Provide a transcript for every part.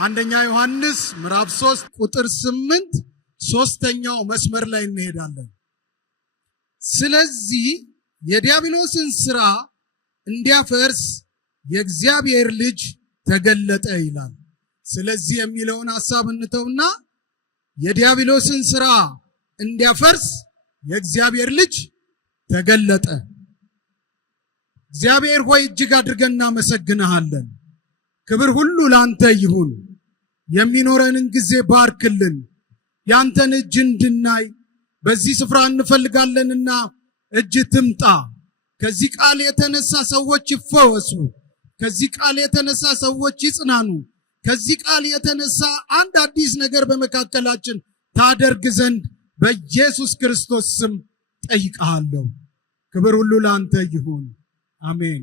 አንደኛ ዮሐንስ ምዕራፍ 3 ቁጥር 8 ሶስተኛው መስመር ላይ እንሄዳለን። ስለዚህ የዲያብሎስን ሥራ እንዲያፈርስ የእግዚአብሔር ልጅ ተገለጠ ይላል። ስለዚህ የሚለውን ሐሳብ እንተውና የዲያብሎስን ሥራ እንዲያፈርስ የእግዚአብሔር ልጅ ተገለጠ። እግዚአብሔር ሆይ እጅግ አድርገን እናመሰግንሃለን። ክብር ሁሉ ላንተ ይሁን። የሚኖረንን ጊዜ ባርክልን። ያንተን እጅ እንድናይ በዚህ ስፍራ እንፈልጋለንና እጅ ትምጣ። ከዚህ ቃል የተነሳ ሰዎች ይፈወሱ። ከዚህ ቃል የተነሳ ሰዎች ይጽናኑ። ከዚህ ቃል የተነሳ አንድ አዲስ ነገር በመካከላችን ታደርግ ዘንድ በኢየሱስ ክርስቶስ ስም ጠይቀሃለሁ። ክብር ሁሉ ላንተ ይሁን። አሜን።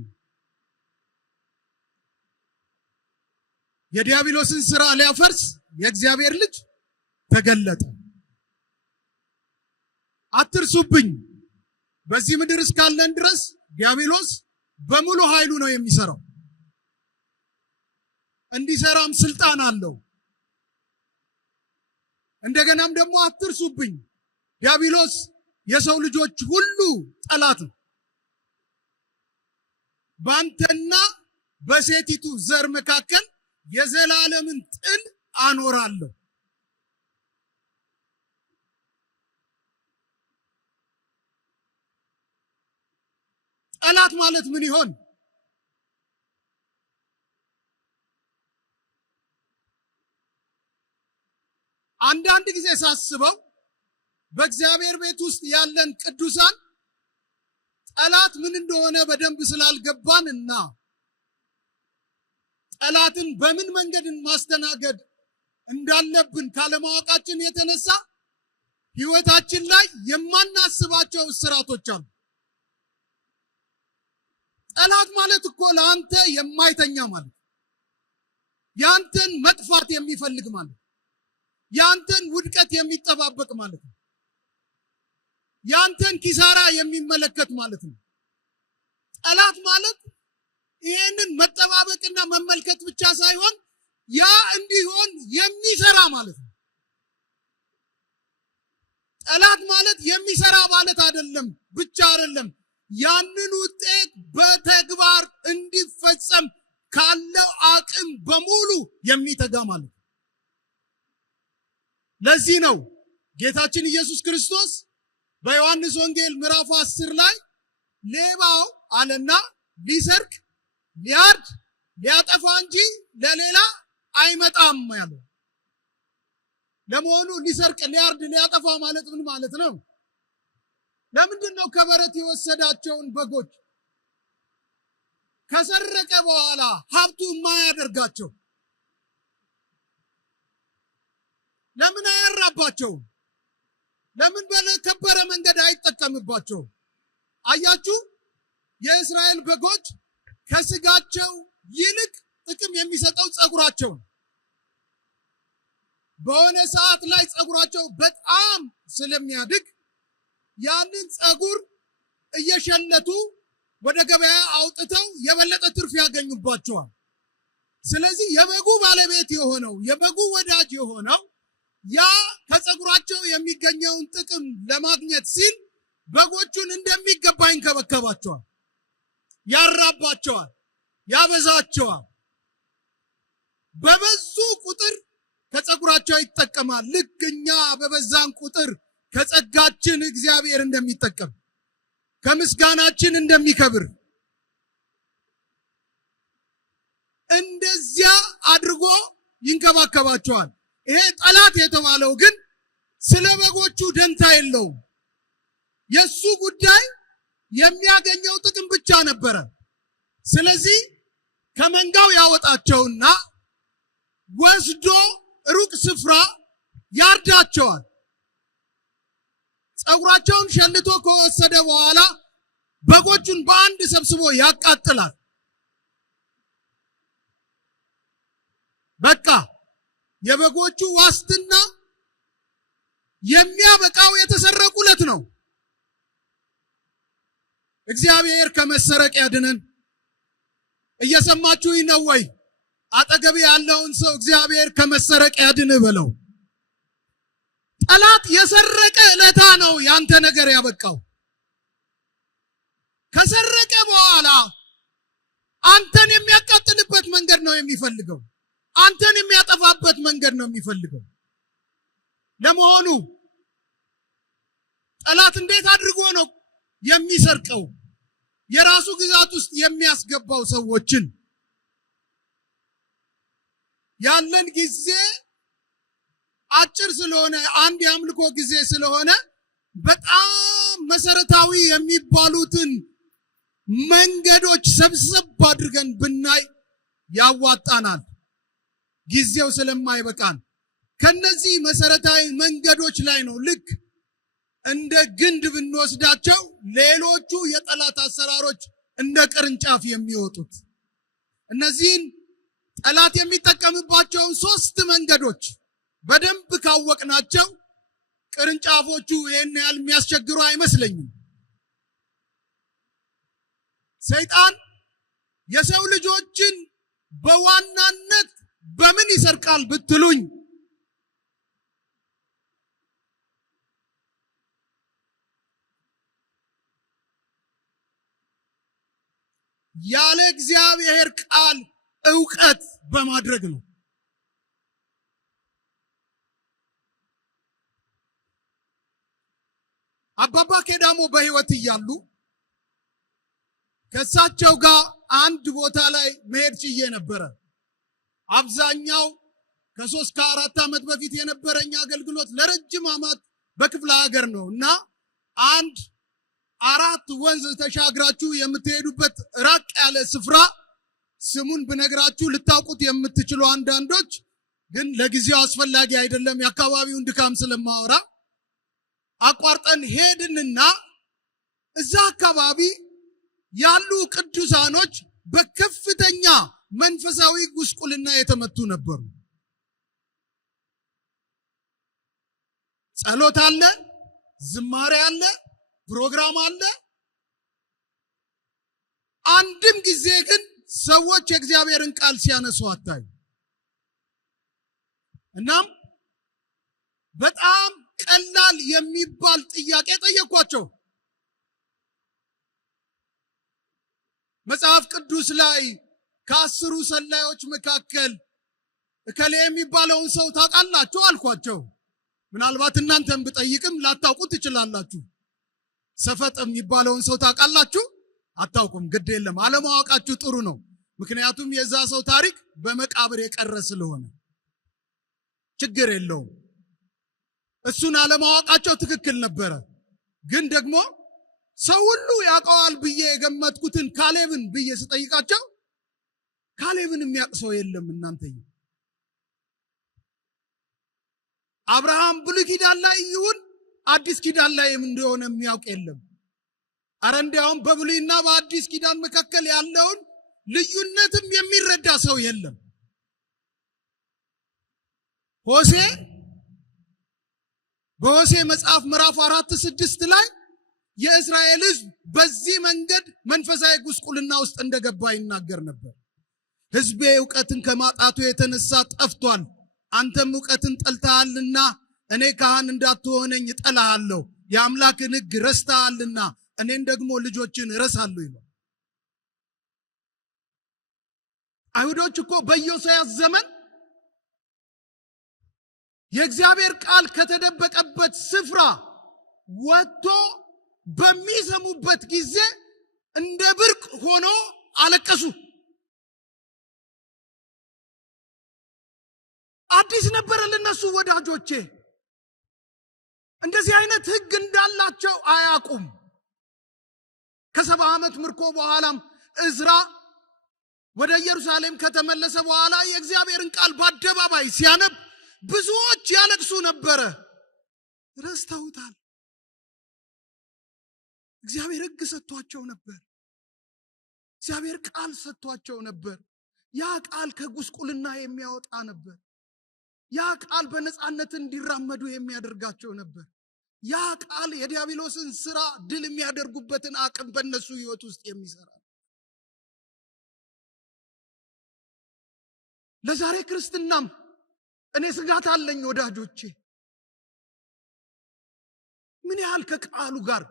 የዲያብሎስን ሥራ ሊያፈርስ የእግዚአብሔር ልጅ ተገለጠ። አትርሱብኝ። በዚህ ምድር እስካለን ድረስ ዲያብሎስ በሙሉ ኃይሉ ነው የሚሰራው። እንዲሰራም ስልጣን አለው። እንደገናም ደግሞ አትርሱብኝ፣ ዲያብሎስ የሰው ልጆች ሁሉ ጠላት ነው። ባንተና በሴቲቱ ዘር መካከል የዘላለምን ጥል አኖራለሁ። ጠላት ማለት ምን ይሆን? አንዳንድ ጊዜ ሳስበው በእግዚአብሔር ቤት ውስጥ ያለን ቅዱሳን ጠላት ምን እንደሆነ በደንብ ስላልገባንና ጠላትን በምን መንገድ ማስተናገድ እንዳለብን ካለማወቃችን የተነሳ ሕይወታችን ላይ የማናስባቸው እስራቶች አሉ። ጠላት ማለት እኮ ለአንተ የማይተኛ ማለት፣ ያንተን መጥፋት የሚፈልግ ማለት፣ ያንተን ውድቀት የሚጠባበቅ ማለት ነው። ያንተን ኪሳራ የሚመለከት ማለት ነው። ጠላት ማለት ይሄንን መጠባበቅና መመልከት ብቻ ሳይሆን ያ እንዲሆን የሚሰራ ማለት ነው። ጠላት ማለት የሚሰራ ማለት አይደለም ብቻ አይደለም፣ ያንን ውጤት በተግባር እንዲፈጸም ካለው አቅም በሙሉ የሚተጋ ማለት ነው። ለዚህ ነው ጌታችን ኢየሱስ ክርስቶስ በዮሐንስ ወንጌል ምዕራፍ 10 ላይ ሌባው አለና ሊሰርቅ፣ ሊያርድ፣ ሊያጠፋ እንጂ ለሌላ አይመጣም ያለው። ለመሆኑ ሊሰርቅ፣ ሊያርድ፣ ሊያጠፋ ማለት ምን ማለት ነው? ለምንድን ነው ከበረት የወሰዳቸውን በጎች ከሰረቀ በኋላ ሀብቱ የማያደርጋቸው? ለምን አያራባቸውም? ለምን በከበረ መንገድ አይጠቀምባቸውም? አያችሁ፣ የእስራኤል በጎች ከስጋቸው ይልቅ ጥቅም የሚሰጠው ጸጉራቸው ነው። በሆነ ሰዓት ላይ ጸጉራቸው በጣም ስለሚያድግ ያንን ጸጉር እየሸለቱ ወደ ገበያ አውጥተው የበለጠ ትርፍ ያገኙባቸዋል። ስለዚህ የበጉ ባለቤት የሆነው የበጉ ወዳጅ የሆነው ያ ከጸጉራቸው የሚገኘውን ጥቅም ለማግኘት ሲል በጎቹን እንደሚገባ ይንከባከባቸዋል፣ ያራባቸዋል፣ ያበዛቸዋል። በበዙ ቁጥር ከጸጉራቸው ይጠቀማል። ልክ እኛ በበዛን ቁጥር ከጸጋችን እግዚአብሔር እንደሚጠቀም፣ ከምስጋናችን እንደሚከብር እንደዚያ አድርጎ ይንከባከባቸዋል። ይሄ ጠላት የተባለው ግን ስለ በጎቹ ደንታ የለውም። የሱ ጉዳይ የሚያገኘው ጥቅም ብቻ ነበረ። ስለዚህ ከመንጋው ያወጣቸውና ወስዶ ሩቅ ስፍራ ያርዳቸዋል። ጸጉራቸውን ሸልቶ ከወሰደ በኋላ በጎቹን በአንድ ሰብስቦ ያቃጥላል። በቃ የበጎቹ ዋስትና የሚያበቃው የተሰረቁለት ነው። እግዚአብሔር ከመሰረቅ ያድነን። እየሰማችሁኝ ነው ወይ? አጠገብ ያለውን ሰው እግዚአብሔር ከመሰረቅ ያድን በለው። ጠላት የሰረቀ ዕለታ ነው ያንተ ነገር ያበቃው። ከሰረቀ በኋላ አንተን የሚያቃጥልበት መንገድ ነው የሚፈልገው። አንተን የሚያጠፋበት መንገድ ነው የሚፈልገው። ለመሆኑ ጠላት እንዴት አድርጎ ነው የሚሰርቀው? የራሱ ግዛት ውስጥ የሚያስገባው ሰዎችን ያለን ጊዜ አጭር ስለሆነ አንድ የአምልኮ ጊዜ ስለሆነ በጣም መሰረታዊ የሚባሉትን መንገዶች ሰብሰብ አድርገን ብናይ ያዋጣናል፣ ጊዜው ስለማይበቃን። ከነዚህ መሰረታዊ መንገዶች ላይ ነው ልክ እንደ ግንድ ብንወስዳቸው ሌሎቹ የጠላት አሰራሮች እንደ ቅርንጫፍ የሚወጡት። እነዚህን ጠላት የሚጠቀምባቸውን 3 መንገዶች በደንብ ካወቅናቸው ቅርንጫፎቹ ይህን ያህል የሚያስቸግሩ አይመስለኝም። ሰይጣን የሰው ልጆችን በዋናነት በምን ይሰርቃል ብትሉኝ ያለ እግዚአብሔር ቃል ዕውቀት በማድረግ ነው። አባባ ኬዳሞ በሕይወት እያሉ ከእሳቸው ጋር አንድ ቦታ ላይ መሄድ ችዬ ነበረ። አብዛኛው ከ3 ከ4 ዓመት በፊት የነበረኝ አገልግሎት ለረጅም ዓመት በክፍለ ሀገር ነው እና 4 ወንዝ ተሻግራችሁ የምትሄዱበት ራቅ ያለ ስፍራ ስሙን ብነግራችሁ ልታውቁት የምትችሉ አንዳንዶች፣ ግን ለጊዜው አስፈላጊ አይደለም የአካባቢውን ድካም ስለማወራ አቋርጠን ሄድንና እዛ አካባቢ ያሉ ቅዱሳኖች በከፍተኛ መንፈሳዊ ጉስቁልና የተመቱ ነበሩ። ጸሎት አለ፣ ዝማሬ አለ፣ ፕሮግራም አለ። አንድም ጊዜ ግን ሰዎች የእግዚአብሔርን ቃል ሲያነሱ አታዩ። እናም በጣም ቀላል የሚባል ጥያቄ ጠየኳቸው። መጽሐፍ ቅዱስ ላይ ከ10 ሰላዮች መካከል እከሌ የሚባለውን ሰው ታውቃላችሁ አልኳቸው። ምናልባት እናንተም ብጠይቅም ላታውቁ ትችላላችሁ። ሰፈጥ የሚባለውን ሰው ታውቃላችሁ? አታውቁም። ግድ የለም፣ አለማወቃችሁ ጥሩ ነው። ምክንያቱም የዛ ሰው ታሪክ በመቃብር የቀረ ስለሆነ ችግር የለውም። እሱን አለማወቃቸው ትክክል ነበረ። ግን ደግሞ ሰው ሁሉ ያውቀዋል ብዬ የገመትኩትን ካሌብን ብዬ ስጠይቃቸው ካሌብን የሚያውቅ ሰው የለም እናንተዬ። አብርሃም ብሉይ ኪዳን ላይ ይሁን አዲስ ኪዳን ላይ እንደሆነ የሚያውቅ የለም። አረ እንዲያውም በብሉይና በአዲስ ኪዳን መካከል ያለውን ልዩነትም የሚረዳ ሰው የለም። በሆሴ መጽሐፍ ምዕራፍ 4:6 ላይ የእስራኤል ሕዝብ በዚህ መንገድ መንፈሳዊ ጉስቁልና ውስጥ እንደገባ ይናገር ነበር። ሕዝቤ ዕውቀትን ከማጣቱ የተነሳ ጠፍቷል፣ አንተም ዕውቀትን ጠልተሃልና እኔ ካህን እንዳትሆነኝ እጠላሃለሁ፣ የአምላክን ሕግ ረስተሃልና እኔን ደግሞ ልጆችን እረሳለሁ ይላል። አይሁዶች እኮ በኢዮስያስ ዘመን የእግዚአብሔር ቃል ከተደበቀበት ስፍራ ወጥቶ በሚሰሙበት ጊዜ እንደ ብርቅ ሆኖ አለቀሱ። አዲስ ነበር ለነሱ ወዳጆቼ። እንደዚህ አይነት ሕግ እንዳላቸው አያውቁም። ከ70 ዓመት ምርኮ በኋላም እዝራ ወደ ኢየሩሳሌም ከተመለሰ በኋላ የእግዚአብሔርን ቃል በአደባባይ ሲያነብ ብዙዎች ያለቅሱ ነበረ። ረስተውታል። እግዚአብሔር ሕግ ሰጥቷቸው ነበር። እግዚአብሔር ቃል ሰጥቷቸው ነበር። ያ ቃል ከጉስቁልና የሚያወጣ ነበር። ያ ቃል በነፃነት እንዲራመዱ የሚያደርጋቸው ነበር። ያ ቃል የዲያብሎስን ስራ ድል የሚያደርጉበትን አቅም በእነሱ ህይወት ውስጥ የሚሰራ ለዛሬ ክርስትናም እኔ ስጋት አለኝ ወዳጆቼ። ምን ያህል ከቃሉ ጋር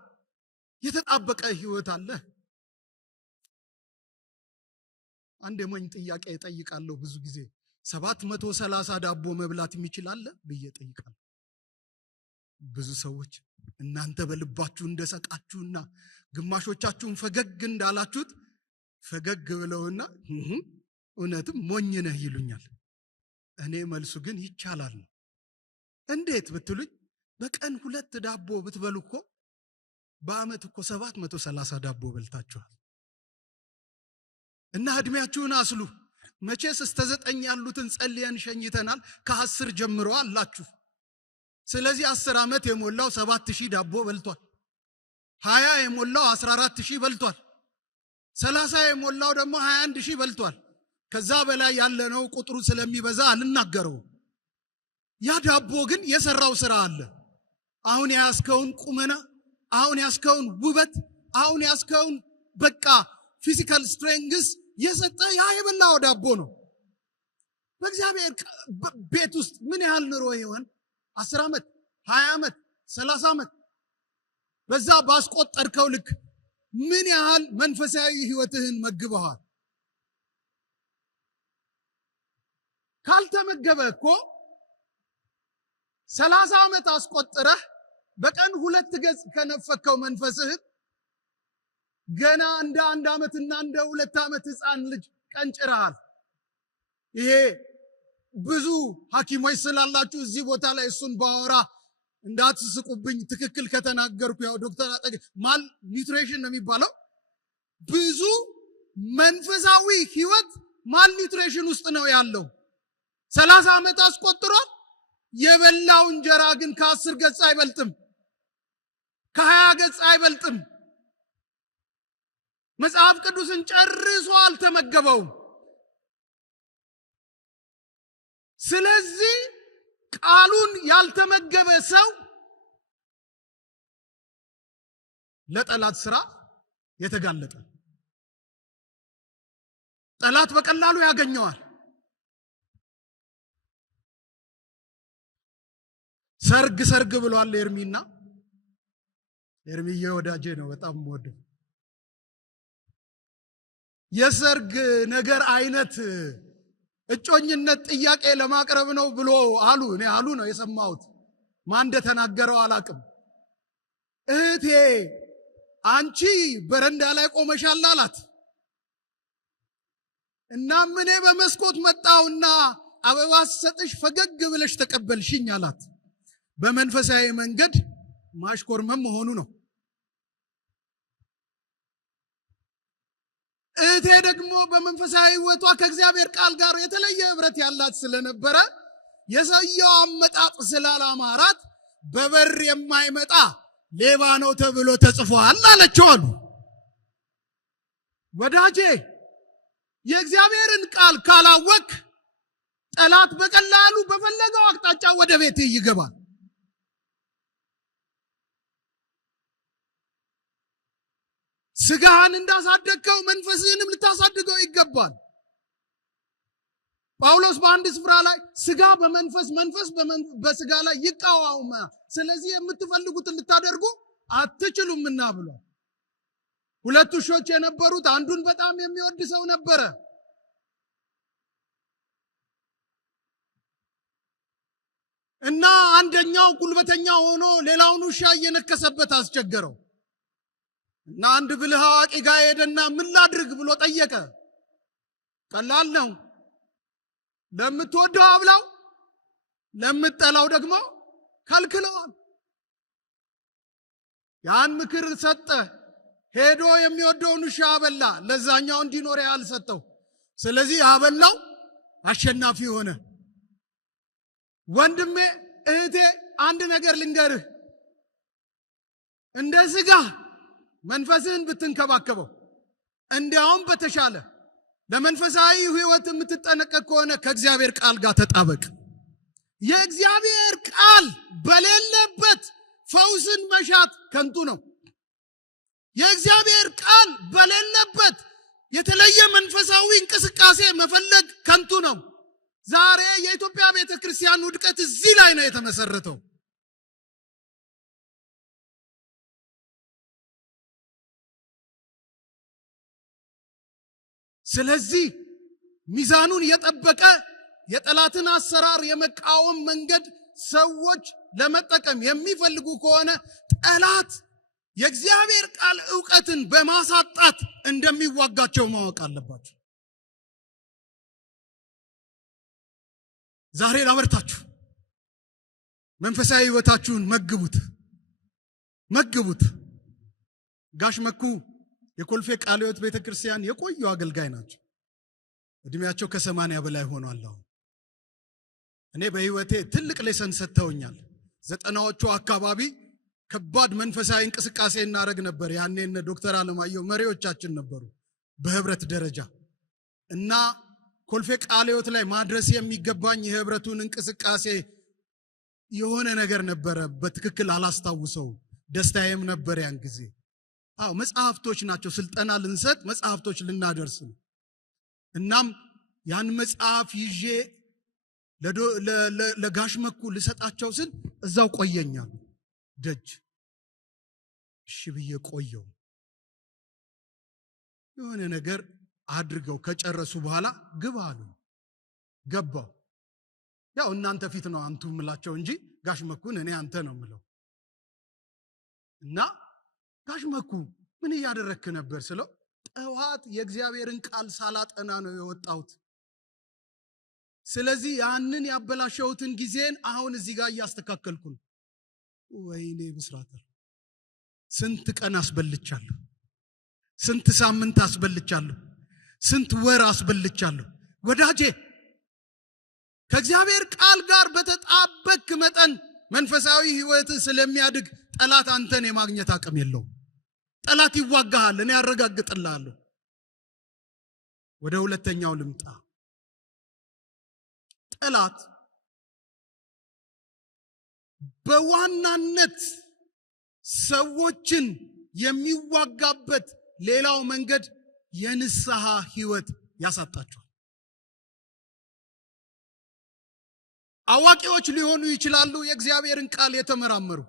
የተጣበቀ ህይወት አለ? አንድ የሞኝ ጥያቄ እጠይቃለሁ ብዙ ጊዜ 730 ዳቦ መብላት የሚችል አለ ብዬ እጠይቃለሁ። ብዙ ሰዎች እናንተ በልባችሁ እንደሰቃችሁና ግማሾቻችሁን ፈገግ እንዳላችሁት ፈገግ ብለውና እውነትም ሞኝ ነህ ይሉኛል። እኔ መልሱ ግን ይቻላል ነው። እንዴት ብትሉኝ በቀን 2 ዳቦ ብትበሉ እኮ በአመት እኮ 730 ዳቦ በልታችኋል። እና እድሜያችሁን አስሉ። መቼስ እስከ 9 ያሉትን ጸልየን ሸኝተናል። ከ10 ጀምሮ አላችሁ። ስለዚህ 10 ዓመት የሞላው 7000 ዳቦ በልቷል። 20 የሞላው 14000 በልቷል። 30 የሞላው ደግሞ 21000 በልቷል። ከዛ በላይ ያለነው ቁጥሩ ስለሚበዛ አልናገረው። ያ ዳቦ ግን የሰራው ስራ አለ። አሁን ያስከውን ቁመና፣ አሁን ያስከውን ውበት፣ አሁን ያስከውን በቃ ፊዚካል ስትሬንግስ የሰጠ ያ የበላው ዳቦ ነው። በእግዚአብሔር ቤት ውስጥ ምን ያህል ኑሮ ይሆን? 10 ዓመት 20 ዓመት 30 ዓመት በዛ ባስቆጠርከው ልክ ምን ያህል መንፈሳዊ ህይወትህን መግበሃል? ካልተመገበ እኮ 30 ዓመት አስቆጥረህ በቀን 2 ገጽ ከነፈከው መንፈስህን ገና እንደ 1 ዓመትና እንደ 2 ዓመት ህፃን ልጅ ቀንጭረሃል። ይሄ ብዙ ሐኪሞች ስላላችሁ እዚህ ቦታ ላይ እሱን ባወራ እንዳትስቁብኝ። ትክክል ከተናገርኩ ያው ዶክተር አጠገ ማል ኒውትሪሽን ነው የሚባለው። ብዙ መንፈሳዊ ህይወት ማል ኒውትሪሽን ውስጥ ነው ያለው። 30 ዓመት አስቆጥሯል። የበላው እንጀራ ግን ከ10 ገጽ አይበልጥም፣ ከ20 ገጽ አይበልጥም። መጽሐፍ ቅዱስን ጨርሶ አልተመገበውም። ስለዚህ ቃሉን ያልተመገበ ሰው ለጠላት ስራ የተጋለጠ፣ ጠላት በቀላሉ ያገኘዋል። ሰርግ ብሏል ኤርሚና። ኤርሚዬ ወዳጄ ነው፣ በጣም ወደው የሰርግ ነገር አይነት እጮኝነት ጥያቄ ለማቅረብ ነው ብሎ አሉ። እኔ አሉ ነው የሰማሁት። ማን እንደተናገረው አላቅም። እህቴ አንቺ በረንዳ ላይ ቆመሻል አላት። እናም እኔ በመስኮት መጣውና አበባ ሰጥሽ ፈገግ ብለሽ ተቀበልሽኝ አላት። በመንፈሳዊ መንገድ ማሽኮርመም መሆኑ ነው። እህቴ ደግሞ በመንፈሳዊ ህይወቷ ከእግዚአብሔር ቃል ጋር የተለየ ህብረት ያላት ስለነበረ የሰውየው አመጣጥ ስላላማራት በበር የማይመጣ ሌባ ነው ተብሎ ተጽፏል አለችው አሉ። ወዳጄ የእግዚአብሔርን ቃል ካላወቅ ጠላት በቀላሉ በፈለገው አቅጣጫ ወደ ቤት ይገባል። ስጋህን እንዳሳደግከው መንፈስህንም ልታሳድገው ይገባል። ጳውሎስ በአንድ ስፍራ ላይ ስጋ በመንፈስ መንፈስ በስጋ ላይ ይቃወማል፣ ስለዚህ የምትፈልጉትን ልታደርጉ አትችሉምና ብሏል። 2 ውሾች የነበሩት አንዱን በጣም የሚወድ ሰው ነበረ። እና አንደኛው ጉልበተኛ ሆኖ ሌላውን ውሻ እየነከሰበት አስቸገረው። እና አንድ ብልህ አዋቂ ጋር ሄደና ምን ላድርግ ብሎ ጠየቀ። ቀላል ነው፣ ለምትወደው አብላው፣ ለምትጠላው ደግሞ ከልክለዋል። ያን ምክር ሰጠ። ሄዶ የሚወደውን ውሻ አበላ፣ ለዛኛው እንዲኖር ያልሰጠው። ስለዚህ አበላው፣ አሸናፊ ሆነ። ወንድሜ እህቴ አንድ ነገር ልንገርህ፣ እንደ ስጋ መንፈስህን ብትንከባከበው እንዲያውም በተሻለ ለመንፈሳዊ ህይወት የምትጠነቀቅ ከሆነ ከእግዚአብሔር ቃል ጋር ተጣበቅ። የእግዚአብሔር ቃል በሌለበት ፈውስን መሻት ከንቱ ነው። የእግዚአብሔር ቃል በሌለበት የተለየ መንፈሳዊ እንቅስቃሴ መፈለግ ከንቱ ነው። ዛሬ የኢትዮጵያ ቤተክርስቲያን ውድቀት እዚህ ላይ ነው የተመሰረተው። ስለዚህ ሚዛኑን የጠበቀ የጠላትን አሰራር የመቃወም መንገድ ሰዎች ለመጠቀም የሚፈልጉ ከሆነ ጠላት የእግዚአብሔር ቃል ዕውቀትን በማሳጣት እንደሚዋጋቸው ማወቅ አለባቸው። ዛሬ ላበርታችሁ፣ መንፈሳዊ ሕይወታችሁን መግቡት። ጋሽ መኩ የኮልፌ ቃለ ሕይወት ቤተክርስቲያን የቆዩ አገልጋይ ናቸው። እድሜያቸው ከ80 በላይ ሆኗል። እኔ በሕይወቴ ትልቅ ሌሰን ሰጥተውኛል። 90ዎቹ አካባቢ ከባድ መንፈሳዊ እንቅስቃሴ እናደርግ ነበር። ያኔ እነ ዶክተር አለማየሁ መሪዎቻችን ነበሩ በህብረት ደረጃ እና ኮልፌ ቃለ ሕይወት ላይ ማድረስ የሚገባኝ የህብረቱን እንቅስቃሴ የሆነ ነገር ነበረ። በትክክል አላስታውሰው። ደስታዬም ነበር ያን ጊዜ። መጽሐፍቶች ናቸው ስልጠና ልንሰጥ መጽሐፍቶች ልናደርስ ነው። እናም ያን መጽሐፍ ይዤ ለጋሽ መኩ ልሰጣቸው ስል እዛው ቆየኛሉ ደጅ። እሺ ብዬ ቆየው። የሆነ ነገር አድርገው ከጨረሱ በኋላ ግባ አሉ። ገባው። ያው እናንተ ፊት ነው አንቱ ምላቸው እንጂ ጋሽ መኩን እኔ አንተ ነው ምለው። እና ጋሽ መኩ ምን እያደረክ ነበር ስለው ጠዋት የእግዚአብሔርን ቃል ሳላጠና ነው የወጣሁት። ስለዚህ ያንን ያበላሸሁትን ጊዜን አሁን እዚህ ጋር እያስተካከልኩ ነው። ወይኔ ብስራት! ስንት ቀን አስበልቻለሁ፣ ስንት ሳምንት አስበልቻለሁ፣ ስንት ወር አስበልቻለሁ። ወዳጄ ከእግዚአብሔር ቃል ጋር በተጣበቅ መጠን መንፈሳዊ ሕይወት ስለሚያድግ ጠላት አንተን የማግኘት አቅም የለውም። ጠላት ይዋጋሃል፣ እኔ ያረጋግጥልሃለሁ። ወደ ሁለተኛው ልምጣ። ጠላት በዋናነት ሰዎችን የሚዋጋበት ሌላው መንገድ የንስሐ ሕይወት ያሳጣቸዋል። አዋቂዎች ሊሆኑ ይችላሉ፣ የእግዚአብሔርን ቃል የተመራመሩ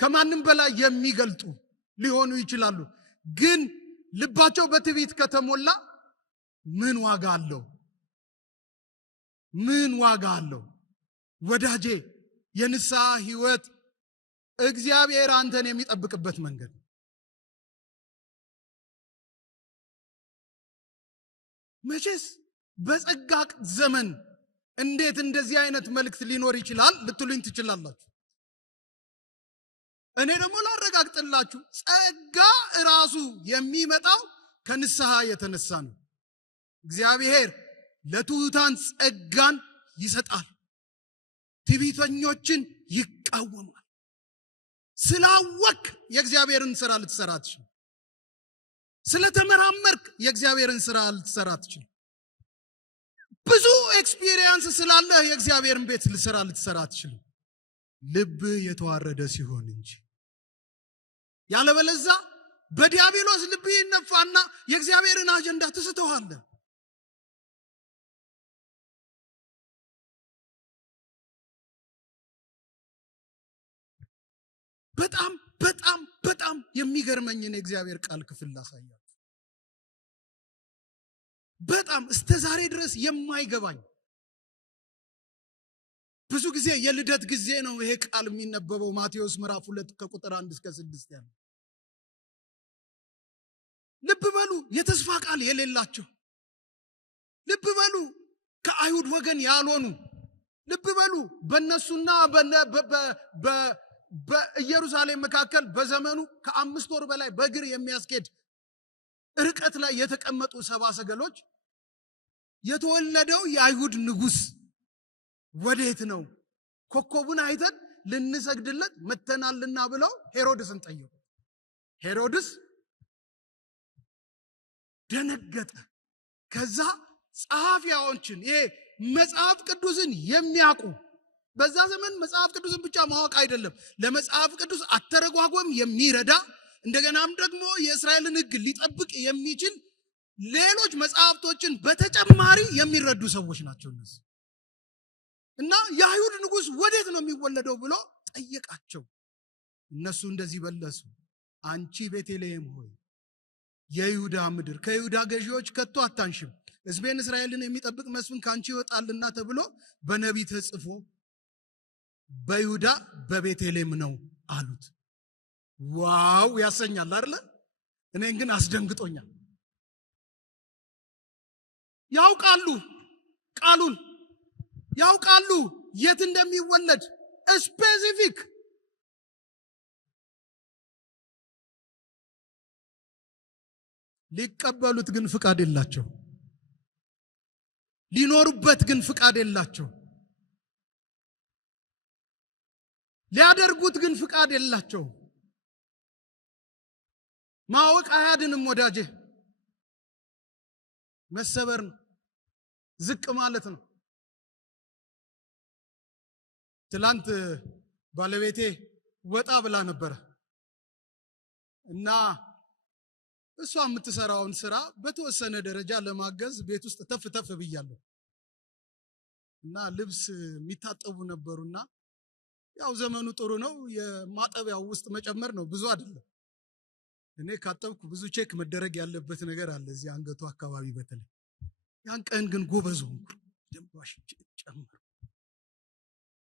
ከማንም በላይ የሚገልጡ ሊሆኑ ይችላሉ። ግን ልባቸው በትዕቢት ከተሞላ ምን ዋጋ አለው? ምን ዋጋ አለው? ወዳጄ የንስሐ ሕይወት እግዚአብሔር አንተን የሚጠብቅበት መንገድ። መቼስ በጸጋ ዘመን እንዴት እንደዚህ አይነት መልእክት ሊኖር ይችላል ልትሉኝ ትችላላችሁ። እኔ ደግሞ ላረጋግጥላችሁ፣ ጸጋ ራሱ የሚመጣው ከንስሐ የተነሳ ነው። እግዚአብሔር ለትሑታን ጸጋን ይሰጣል፣ ትዕቢተኞችን ይቃወማል። ስላወክ የእግዚአብሔርን ሥራ ልትሰራ አትችልም። ስለተመራመርክ የእግዚአብሔርን ሥራ ልትሰራ አትችልም። ብዙ ኤክስፒሪየንስ ስላለህ የእግዚአብሔርን ቤት ልትሰራ አትችልም። ልብ የተዋረደ ሲሆን እንጂ። ያለበለዛ በዲያብሎስ ልብ ይነፋና የእግዚአብሔርን አጀንዳ ትስተዋለህ። በጣም በጣም በጣም የሚገርመኝን የእግዚአብሔር ቃል ክፍል ላሳያችሁ። በጣም እስከ ዛሬ ድረስ የማይገባኝ ብዙ ጊዜ የልደት ጊዜ ነው ይሄ ቃል የሚነበበው። ማቴዎስ ምዕራፍ 2 ከቁጥር 1 እስከ 6 ያለው። ልብ በሉ፣ የተስፋ ቃል የሌላቸው፣ ልብ በሉ፣ ከአይሁድ ወገን ያልሆኑ፣ ልብ በሉ፣ በእነሱና በኢየሩሳሌም መካከል በዘመኑ ከ5 ወር በላይ በእግር የሚያስኬድ ርቀት ላይ የተቀመጡ 70 ሰገሎች የተወለደው የአይሁድ ንጉሥ ወዴት ነው? ኮከቡን አይተን ልንሰግድለት መተናልና ብለው ሄሮድስን ጠየቁ። ሄሮድስ ደነገጠ። ከዛ ጸሐፊያዎችን፣ ይሄ መጽሐፍ ቅዱስን የሚያውቁ፣ በዛ ዘመን መጽሐፍ ቅዱስን ብቻ ማወቅ አይደለም፣ ለመጽሐፍ ቅዱስ አተረጓጎም የሚረዳ እንደገናም ደግሞ የእስራኤልን ሕግ ሊጠብቅ የሚችል ሌሎች መጽሐፍቶችን በተጨማሪ የሚረዱ ሰዎች ናቸው እነዚህ። እና የአይሁድ ንጉሥ ወዴት ነው የሚወለደው ብሎ ጠየቃቸው። እነሱ እንደዚህ መለሱ፣ አንቺ ቤተልሔም ሆይ የይሁዳ ምድር ከይሁዳ ገዢዎች ከቶ አታንሽም፣ ሕዝቤን እስራኤልን የሚጠብቅ መስፍን ካንቺ ይወጣልና ተብሎ በነቢይ ተጽፎ በይሁዳ በቤተልሔም ነው አሉት። ዋው ያሰኛል አይደል? እኔን ግን አስደንግጦኛል። ያውቃሉ፣ ቃሉን ያውቃሉ፣ የት እንደሚወለድ ስፔሲፊክ። ሊቀበሉት ግን ፍቃድ የላቸው፣ ሊኖሩበት ግን ፍቃድ የላቸው፣ ሊያደርጉት ግን ፍቃድ የላቸው። ማወቅ አያድንም ወዳጄ፣ መሰበር ነው፣ ዝቅ ማለት ነው። ትላንት ባለቤቴ ወጣ ብላ ነበረ እና እሷ የምትሰራውን ስራ በተወሰነ ደረጃ ለማገዝ ቤት ውስጥ ተፍ ተፍ ብያለሁ እና ልብስ የሚታጠቡ ነበሩና ያው ዘመኑ ጥሩ ነው፣ የማጠቢያው ውስጥ መጨመር ነው፣ ብዙ አይደለም። እኔ ካጠብኩ ብዙ ቼክ መደረግ ያለበት ነገር አለ እዚህ አንገቱ አካባቢ በተለይ። ያን ቀን ግን ጎበዝ ሆንኩ፣ ደምባሽ ጨመርኩ።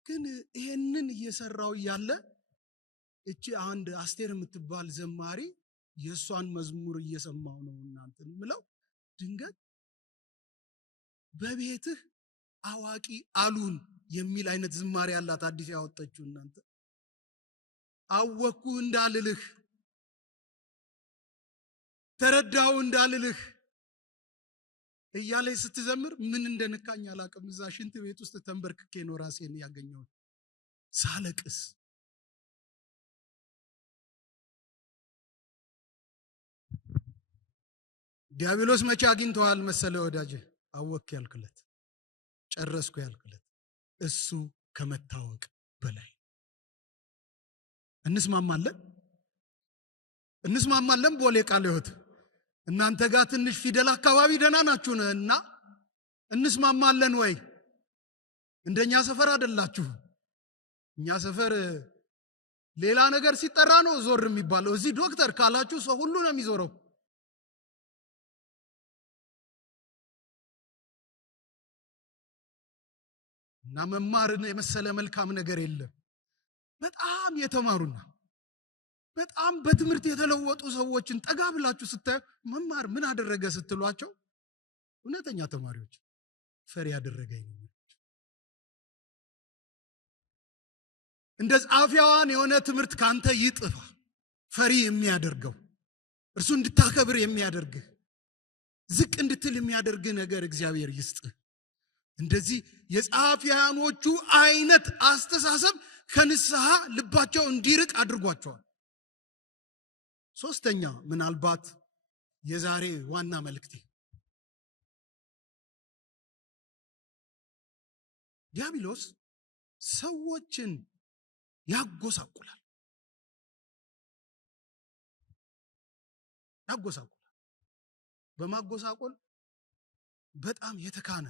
ግን ይሄንን እየሰራው ያለ እቺ አንድ አስቴር የምትባል ዘማሪ የሷን መዝሙር እየሰማው ነው እናንተ ምለው፣ ድንገት በቤትህ አዋቂ አሉን የሚል አይነት ዝማሬ ያላት አዲስ ያወጣችው እናንተ አወኩ እንዳልልህ ተረዳው እንዳልልህ እያለች ስትዘምር ምን እንደነካኝ አላውቅም። እዛ ሽንት ቤት ውስጥ ተንበርክኬ ነው ራሴን ያገኘሁት ሳለቅስ። ዲያብሎስ መቼ አግኝተዋል መሰለ ወዳጄ? አወክ ያልክለት፣ ጨረስኩ ያልክለት እሱ ከመታወቅ በላይ። እንስማማለን ቦሌ ቃለ ሕይወት እናንተ ጋር ትንሽ ፊደል አካባቢ ደህና ናችሁ እና እንስማማለን ወይ? እንደኛ ሰፈር አይደላችሁ። እኛ ሰፈር ሌላ ነገር ሲጠራ ነው ዞር የሚባለው። እዚህ ዶክተር ካላችሁ ሰው ሁሉ ነው የሚዞረው። እና መማርን የመሰለ መልካም ነገር የለም። በጣም የተማሩና በጣም በትምህርት የተለወጡ ሰዎችን ጠጋ ብላችሁ ስታዩ መማር ምን አደረገ ስትሏቸው እውነተኛ ተማሪዎች ፈሪ ያደረገኝ ነው። እንደ ጻፊያዋን የሆነ ትምህርት ካንተ ይጥፋ። ፈሪ የሚያደርገው እርሱ እንድታከብር የሚያደርግህ ዝቅ እንድትል የሚያደርግህ ነገር እግዚአብሔር ይስጥህ። እንደዚህ የጻፊያኖቹ አይነት አስተሳሰብ ከንስሐ ልባቸው እንዲርቅ አድርጓቸዋል። ሶስተኛ ምናልባት የዛሬ ዋና መልእክቴ ዲያብሎስ ሰዎችን ያጎሳቁላል። በማጎሳቆል በጣም የተካነ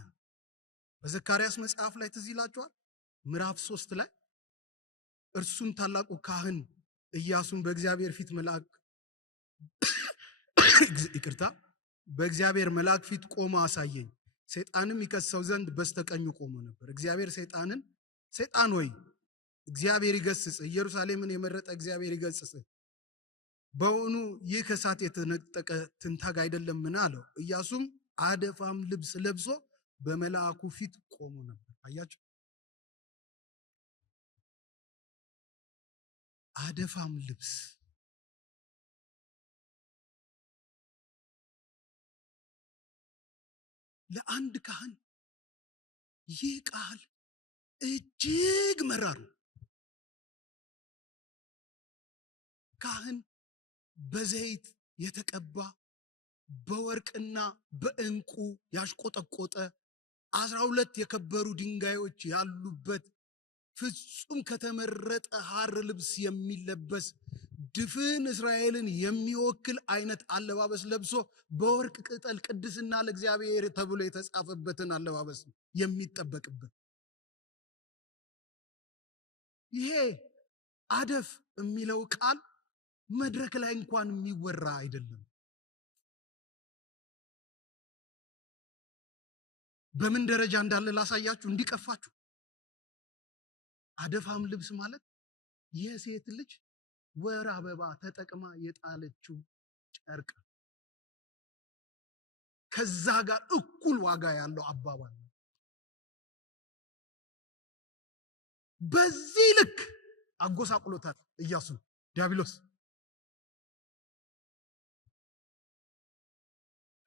በዘካርያስ መጽሐፍ ላይ ትዝ ይላችኋል ምዕራፍ 3 ላይ እርሱም ታላቁ ካህን ኢያሱን በእግዚአብሔር ፊት በእግዚአብሔር መልአክ ፊት ቆሞ አሳየኝ። ሰይጣንም ይከሰው ዘንድ በስተቀኙ ቆሞ ነበር። እግዚአብሔር ሰይጣን ሆይ እግዚአብሔር ይገስጽ፣ ኢየሩሳሌምን የመረጠ እግዚአብሔር ይገስጽ፣ በእውኑ ይህ ከእሳት የተነጠቀ ትንታግ አይደለምን አለው። ኢያሱም አደፋም ልብስ ለብሶ በመልአኩ ፊት ቆሞ ነበር። አያችሁ፣ አደፋም ልብስ ለአንድ ካህን ይህ ቃል እጅግ መራሩ። ካህን በዘይት የተቀባ በወርቅና በእንቁ ያሽቆጠቆጠ 12 የከበሩ ድንጋዮች ያሉበት ፍጹም ከተመረጠ ሐር ልብስ የሚለበስ ድፍን እስራኤልን የሚወክል አይነት አለባበስ ለብሶ በወርቅ ቅጠል ቅድስና ለእግዚአብሔር ተብሎ የተጻፈበትን አለባበስ የሚጠበቅበት። ይሄ አደፍ የሚለው ቃል መድረክ ላይ እንኳን የሚወራ አይደለም። በምን ደረጃ እንዳለ ላሳያችሁ እንዲቀፋችሁ። አደፋም ልብስ ማለት የሴት ልጅ ወር አበባ ተጠቅማ የጣለችው ጨርቅ፣ ከዛ ጋር እኩል ዋጋ ያለው አባባል ነው። በዚህ ልክ አጎሳቁሎታል ኢያሱ ዲያብሎስ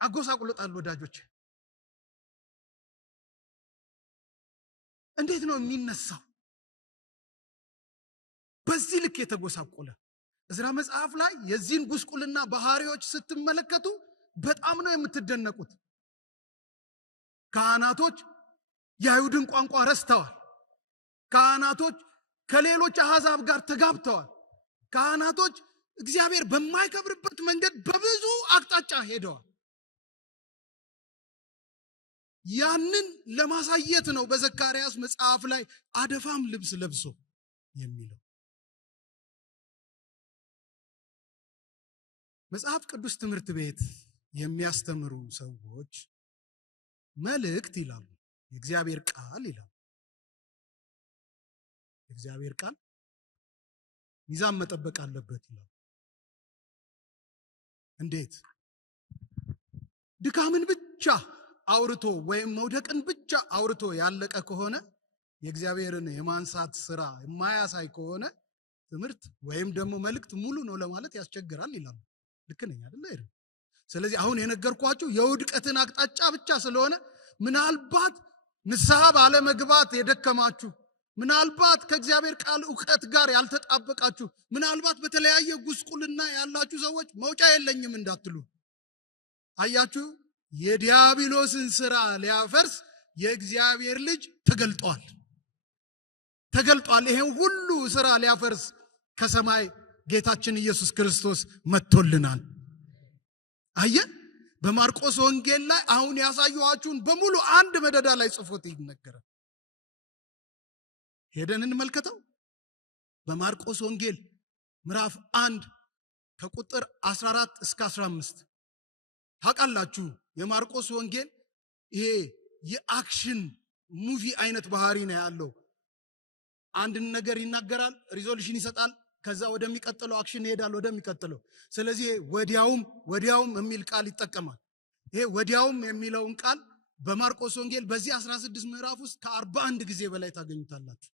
አጎሳቁሎታል። ወዳጆች እንዴት ነው የሚነሳው? በዚህ ልክ የተጎሳቆለ ዕዝራ መጽሐፍ ላይ የዚህን ጉስቁልና ባህሪዎች ስትመለከቱ በጣም ነው የምትደነቁት። ካህናቶች የአይሁድን ቋንቋ ረስተዋል። ካህናቶች ከሌሎች አሕዛብ ጋር ተጋብተዋል። ካህናቶች እግዚአብሔር በማይከብርበት መንገድ በብዙ አቅጣጫ ሄደዋል። ያንን ለማሳየት ነው በዘካርያስ መጽሐፍ ላይ አደፋም ልብስ ለብሶ የሚለው። መጽሐፍ ቅዱስ ትምህርት ቤት የሚያስተምሩ ሰዎች መልእክት ይላሉ፣ የእግዚአብሔር ቃል ይላሉ። የእግዚአብሔር ቃል ሚዛን መጠበቅ አለበት ይላሉ። እንዴት? ድካምን ብቻ አውርቶ ወይም መውደቅን ብቻ አውርቶ ያለቀ ከሆነ የእግዚአብሔርን የማንሳት ስራ የማያሳይ ከሆነ ትምህርት ወይም ደግሞ መልእክት ሙሉ ነው ለማለት ያስቸግራል ይላሉ። ልክ ነኝ አይደል? ስለዚህ አሁን የነገርኳችሁ የውድቀትን አቅጣጫ ብቻ ስለሆነ ምናልባት ንስሐ ባለመግባት የደከማችሁ፣ ምናልባት ከእግዚአብሔር ቃል ዕውቀት ጋር ያልተጣበቃችሁ፣ ምናልባት በተለያየ ጉስቁልና ያላችሁ ሰዎች መውጫ የለኝም እንዳትሉ። አያችሁ፣ የዲያብሎስን ስራ ሊያፈርስ የእግዚአብሔር ልጅ ተገልጧል። ይሄን ሁሉ ስራ ሊያፈርስ ከሰማይ ጌታችን ኢየሱስ ክርስቶስ መጥቶልናል። አየ፣ በማርቆስ ወንጌል ላይ አሁን ያሳየኋችሁን በሙሉ አንድ መደዳ ላይ ጽፎት ይነገራል። ሄደን እንመልከተው። በማርቆስ ወንጌል ምዕራፍ 1 ከቁጥር 14 እስከ 15 ታውቃላችሁ። የማርቆስ ወንጌል ይሄ የአክሽን ሙቪ አይነት ባህሪ ነው ያለው። አንድን ነገር ይናገራል፣ ሪዞሉሽን ይሰጣል፣ ከዛ ወደሚቀጥለው አክሽን ይሄዳል ወደሚቀጥለው። ስለዚህ ወዲያውም የሚል ቃል ይጠቀማል። ይሄ ወዲያውም የሚለውን ቃል በማርቆስ ወንጌል በዚህ 16 ምዕራፍ ውስጥ ከ41 ጊዜ በላይ ታገኙታላችሁ።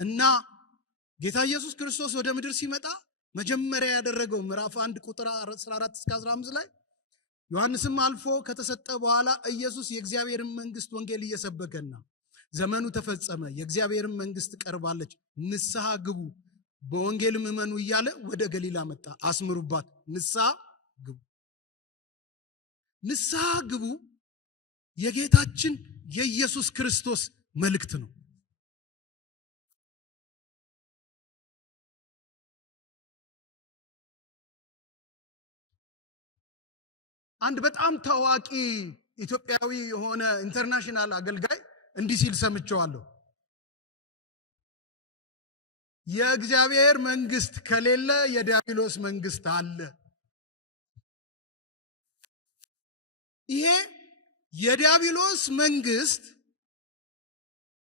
እና ጌታ ኢየሱስ ክርስቶስ ወደ ምድር ሲመጣ መጀመሪያ ያደረገው ምዕራፍ 1 ቁጥር 14 እስከ 15 ላይ ዮሐንስም አልፎ ከተሰጠ በኋላ ኢየሱስ የእግዚአብሔርን መንግስት ወንጌል እየሰበከና ዘመኑ ተፈጸመ፣ የእግዚአብሔርን መንግስት ቀርባለች፣ ንስሐ ግቡ፣ በወንጌልም እመኑ እያለ ወደ ገሊላ መጣ። አስምሩባት፣ ንስሐ ግቡ የጌታችን የኢየሱስ ክርስቶስ መልእክት ነው። አንድ በጣም ታዋቂ ኢትዮጵያዊ የሆነ ኢንተርናሽናል አገልጋይ እንዲህ ሲል ሰምቼዋለሁ። የእግዚአብሔር መንግስት ከሌለ የዲያብሎስ መንግስት አለ። ይሄ የዲያብሎስ መንግስት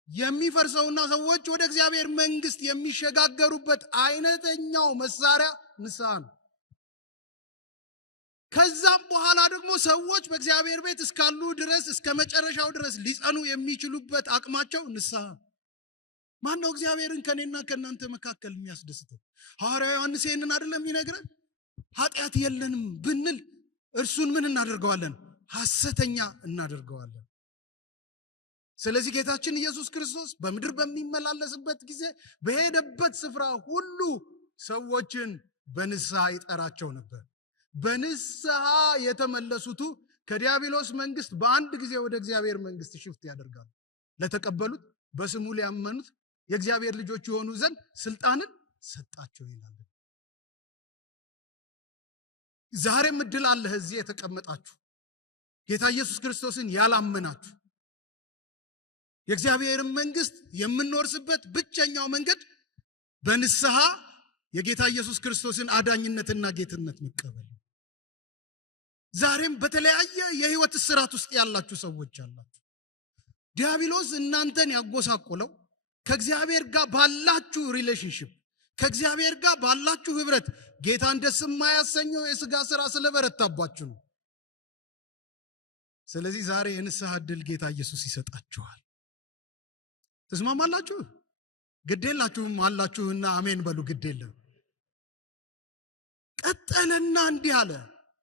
የሚፈርሰውና ሰዎች ወደ እግዚአብሔር መንግስት የሚሸጋገሩበት አይነተኛው መሳሪያ ንስሐ ነው። ከዛም በኋላ ደግሞ ሰዎች በእግዚአብሔር ቤት እስካሉ ድረስ እስከ መጨረሻው ድረስ ሊጸኑ የሚችሉበት አቅማቸው ንስሐ። ማን ነው እግዚአብሔርን ከኔና ከናንተ መካከል የሚያስደስተው? ሐዋርያው ዮሐንስ ይህንን አይደለም ይነግረን? ኃጢአት የለንም ብንል እርሱን ምን እናደርገዋለን? ሐሰተኛ እናደርገዋለን። ስለዚህ ጌታችን ኢየሱስ ክርስቶስ በምድር በሚመላለስበት ጊዜ በሄደበት ስፍራ ሁሉ ሰዎችን በንስሐ ይጠራቸው ነበር። በንስሐ የተመለሱቱ ከዲያብሎስ መንግስት በአንድ ጊዜ ወደ እግዚአብሔር መንግስት ሽፍት ያደርጋሉ። ለተቀበሉት በስሙ ሊያመኑት የእግዚአብሔር ልጆች የሆኑ ዘንድ ስልጣንን ሰጣቸው ይላል። ዛሬም እድል አለ። እዚህ የተቀመጣችሁ ጌታ ኢየሱስ ክርስቶስን ያላመናችሁ የእግዚአብሔርን መንግስት የምንወርስበት ብቸኛው መንገድ በንስሐ የጌታ ኢየሱስ ክርስቶስን አዳኝነትና ጌትነት መቀበል። ዛሬም በተለያየ የህይወት እስራት ውስጥ ያላችሁ ሰዎች አላችሁ። ዲያብሎስ እናንተን ያጎሳቆለው ከእግዚአብሔር ጋር ባላችሁ ሪሌሽንሺፕ፣ ከእግዚአብሔር ጋር ባላችሁ ህብረት ጌታን ደስ የማያሰኘው የሥጋ ሥራ ስለበረታባችሁ ነው። ስለዚህ ዛሬ የንስሐ ዕድል ጌታ ኢየሱስ ይሰጣችኋል። ተስማማላችሁ? ግዴላችሁም አላችሁና አሜን በሉ። ግዴለም ቀጠለና እንዲህ አለ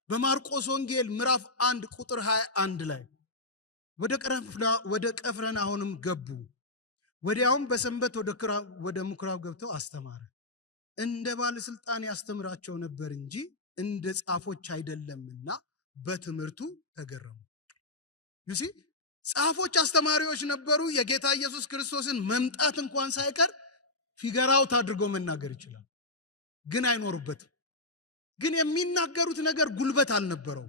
በማርቆስ ወንጌል ምዕራፍ 1 ቁጥር 21 ላይ ወደ ቅፍርናሆም ገቡ። ወዲያውም በሰንበት ወደ ምኩራብ ገብተው አስተማረ። እንደ ባለስልጣን ያስተምራቸው ነበር እንጂ እንደ ጻፎች አይደለምና በትምህርቱ ተገረሙ። ይሲ ጻፎች አስተማሪዎች ነበሩ። የጌታ ኢየሱስ ክርስቶስን መምጣት እንኳን ሳይቀር ፊገራውት አድርጎ መናገር ይችላል፣ ግን አይኖሩበትም። ግን የሚናገሩት ነገር ጉልበት አልነበረው።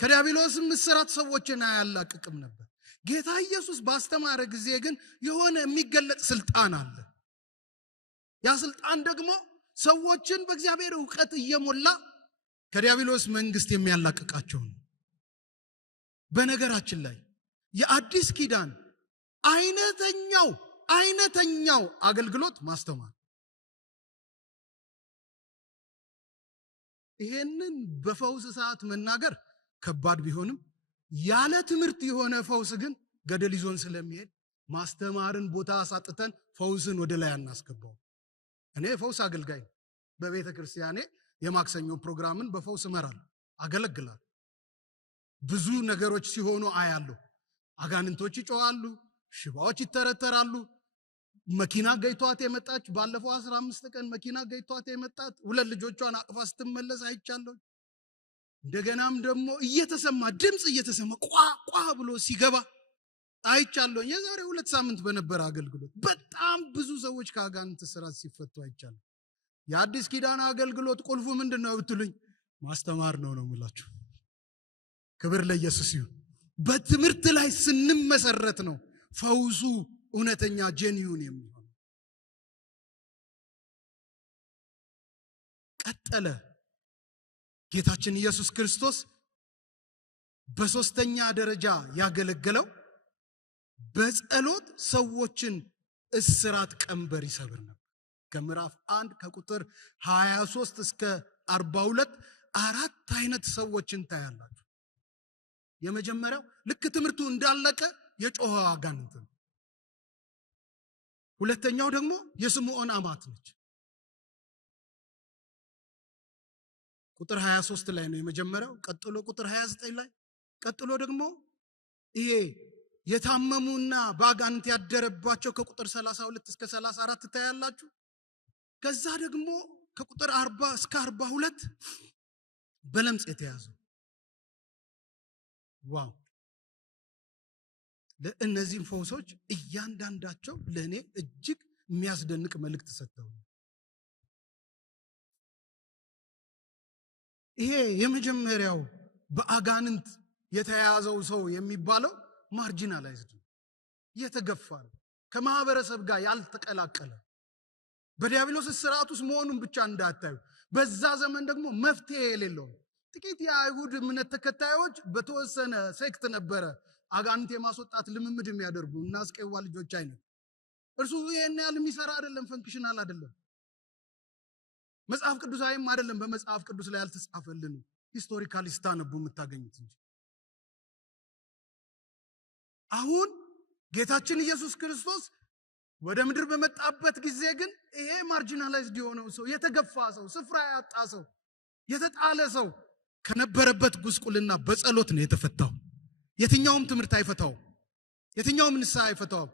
ከዲያብሎስም እስራት ሰዎችን አያላቅቅም ነበር። ጌታ ኢየሱስ ባስተማረ ጊዜ ግን የሆነ የሚገለጥ ስልጣን አለ። ያ ስልጣን ደግሞ ሰዎችን በእግዚአብሔር ዕውቀት እየሞላ ከዲያብሎስ መንግስት የሚያላቅቃቸው ነው። በነገራችን ላይ የአዲስ ኪዳን አይነተኛው አገልግሎት ማስተማር። ይሄንን በፈውስ ሰዓት መናገር ከባድ ቢሆንም ያለ ትምህርት የሆነ ፈውስ ግን ገደል ይዞን ስለሚሄድ ማስተማርን ቦታ አሳጥተን ፈውስን ወደ ላይ አናስገባው። እኔ ፈውስ አገልጋይ በቤተ ክርስቲያኔ የማክሰኞ ፕሮግራምን በፈውስ እመራለሁ፣ አገለግላለሁ። ብዙ ነገሮች ሲሆኑ አያለሁ። አጋንንቶች ይጮሃሉ፣ ሽባዎች ይተረተራሉ። መኪና ገይቷት የመጣች ባለፈው 15 ቀን መኪና ገይቷት የመጣት 2 ልጆቿን አቅፋ ስትመለስ አይቻለሁ። እንደገናም ደግሞ ድምጽ እየተሰማ ቋ ብሎ ሲገባ አይቻለሁ። የዛሬ 2 ሳምንት በነበረ አገልግሎት በጣም ብዙ ሰዎች ከአጋንንት እስራት ሲፈቱ አይቻለሁ። የአዲስ ኪዳን አገልግሎት ቁልፉ ምንድነው ብትሉኝ ማስተማር ነው የምላችሁ። ክብር ለኢየሱስ ይሁን። በትምህርት ላይ ስንመሰረት ነው ፈውሱ እውነተኛ ጄኒዩን የሚሆነው። ቀጠለ። ጌታችን ኢየሱስ ክርስቶስ በሶስተኛ ደረጃ ያገለገለው በጸሎት ሰዎችን እስራት ቀንበር ይሰብር ነበር። ከምዕራፍ 1 ከቁጥር 23 እስከ 42 4 አይነት ሰዎችን ታያላችሁ። የመጀመሪያው ልክ ትምህርቱ እንዳለቀ የጮኸ አጋንንት ነው። ሁለተኛው ደግሞ የስምዖን አማት ነች። ቁጥር 23 ላይ ነው የመጀመሪያው። ቀጥሎ ቁጥር 29 ላይ፣ ቀጥሎ ደግሞ ይሄ የታመሙና በአጋንንት ያደረባቸው ከቁጥር 32 እስከ 34 ታያላችሁ። ከዛ ደግሞ ከቁጥር 40 እስከ 42 በለምጽ የተያዘው። ዋው! ለእነዚህም ፈውሶች እያንዳንዳቸው ለእኔ እጅግ የሚያስደንቅ መልእክት ሰጥተው። ይሄ የመጀመሪያው በአጋንንት የተያዘው ሰው የሚባለው ማርጂናላይዝድ ነው፣ የተገፋ ነው፣ ከማህበረሰብ ጋር ያልተቀላቀለ በዲያብሎስ እስራት ውስጥ መሆኑን ብቻ እንዳታዩ። በዛ ዘመን ደግሞ መፍትሄ የሌለው ጥቂት የአይሁድ እምነት ተከታዮች በተወሰነ ሴክት ነበረ አጋንንት የማስወጣት ልምምድ የሚያደርጉ እና አስቄዋ ልጆች አይነት። እርሱ ይሄን ያህል የሚሰራ አይደለም፣ ፈንክሽናል አይደለም፣ መጽሐፍ ቅዱሳዊም አይደለም። በመጽሐፍ ቅዱስ ላይ ያልተጻፈልን ሂስቶሪካሊ ስታነቡ የምታገኙት እንጂ። አሁን ጌታችን ኢየሱስ ክርስቶስ ወደ ምድር በመጣበት ጊዜ ግን ይሄ ማርጂናላይዝድ የሆነው ሰው፣ የተገፋ ሰው፣ ስፍራ ያጣ ሰው፣ የተጣለ ሰው ከነበረበት ጉስቁልና በጸሎት ነው የተፈታው። የትኛውም ትምህርት አይፈታው፣ የትኛውም ንስሐ አይፈታው።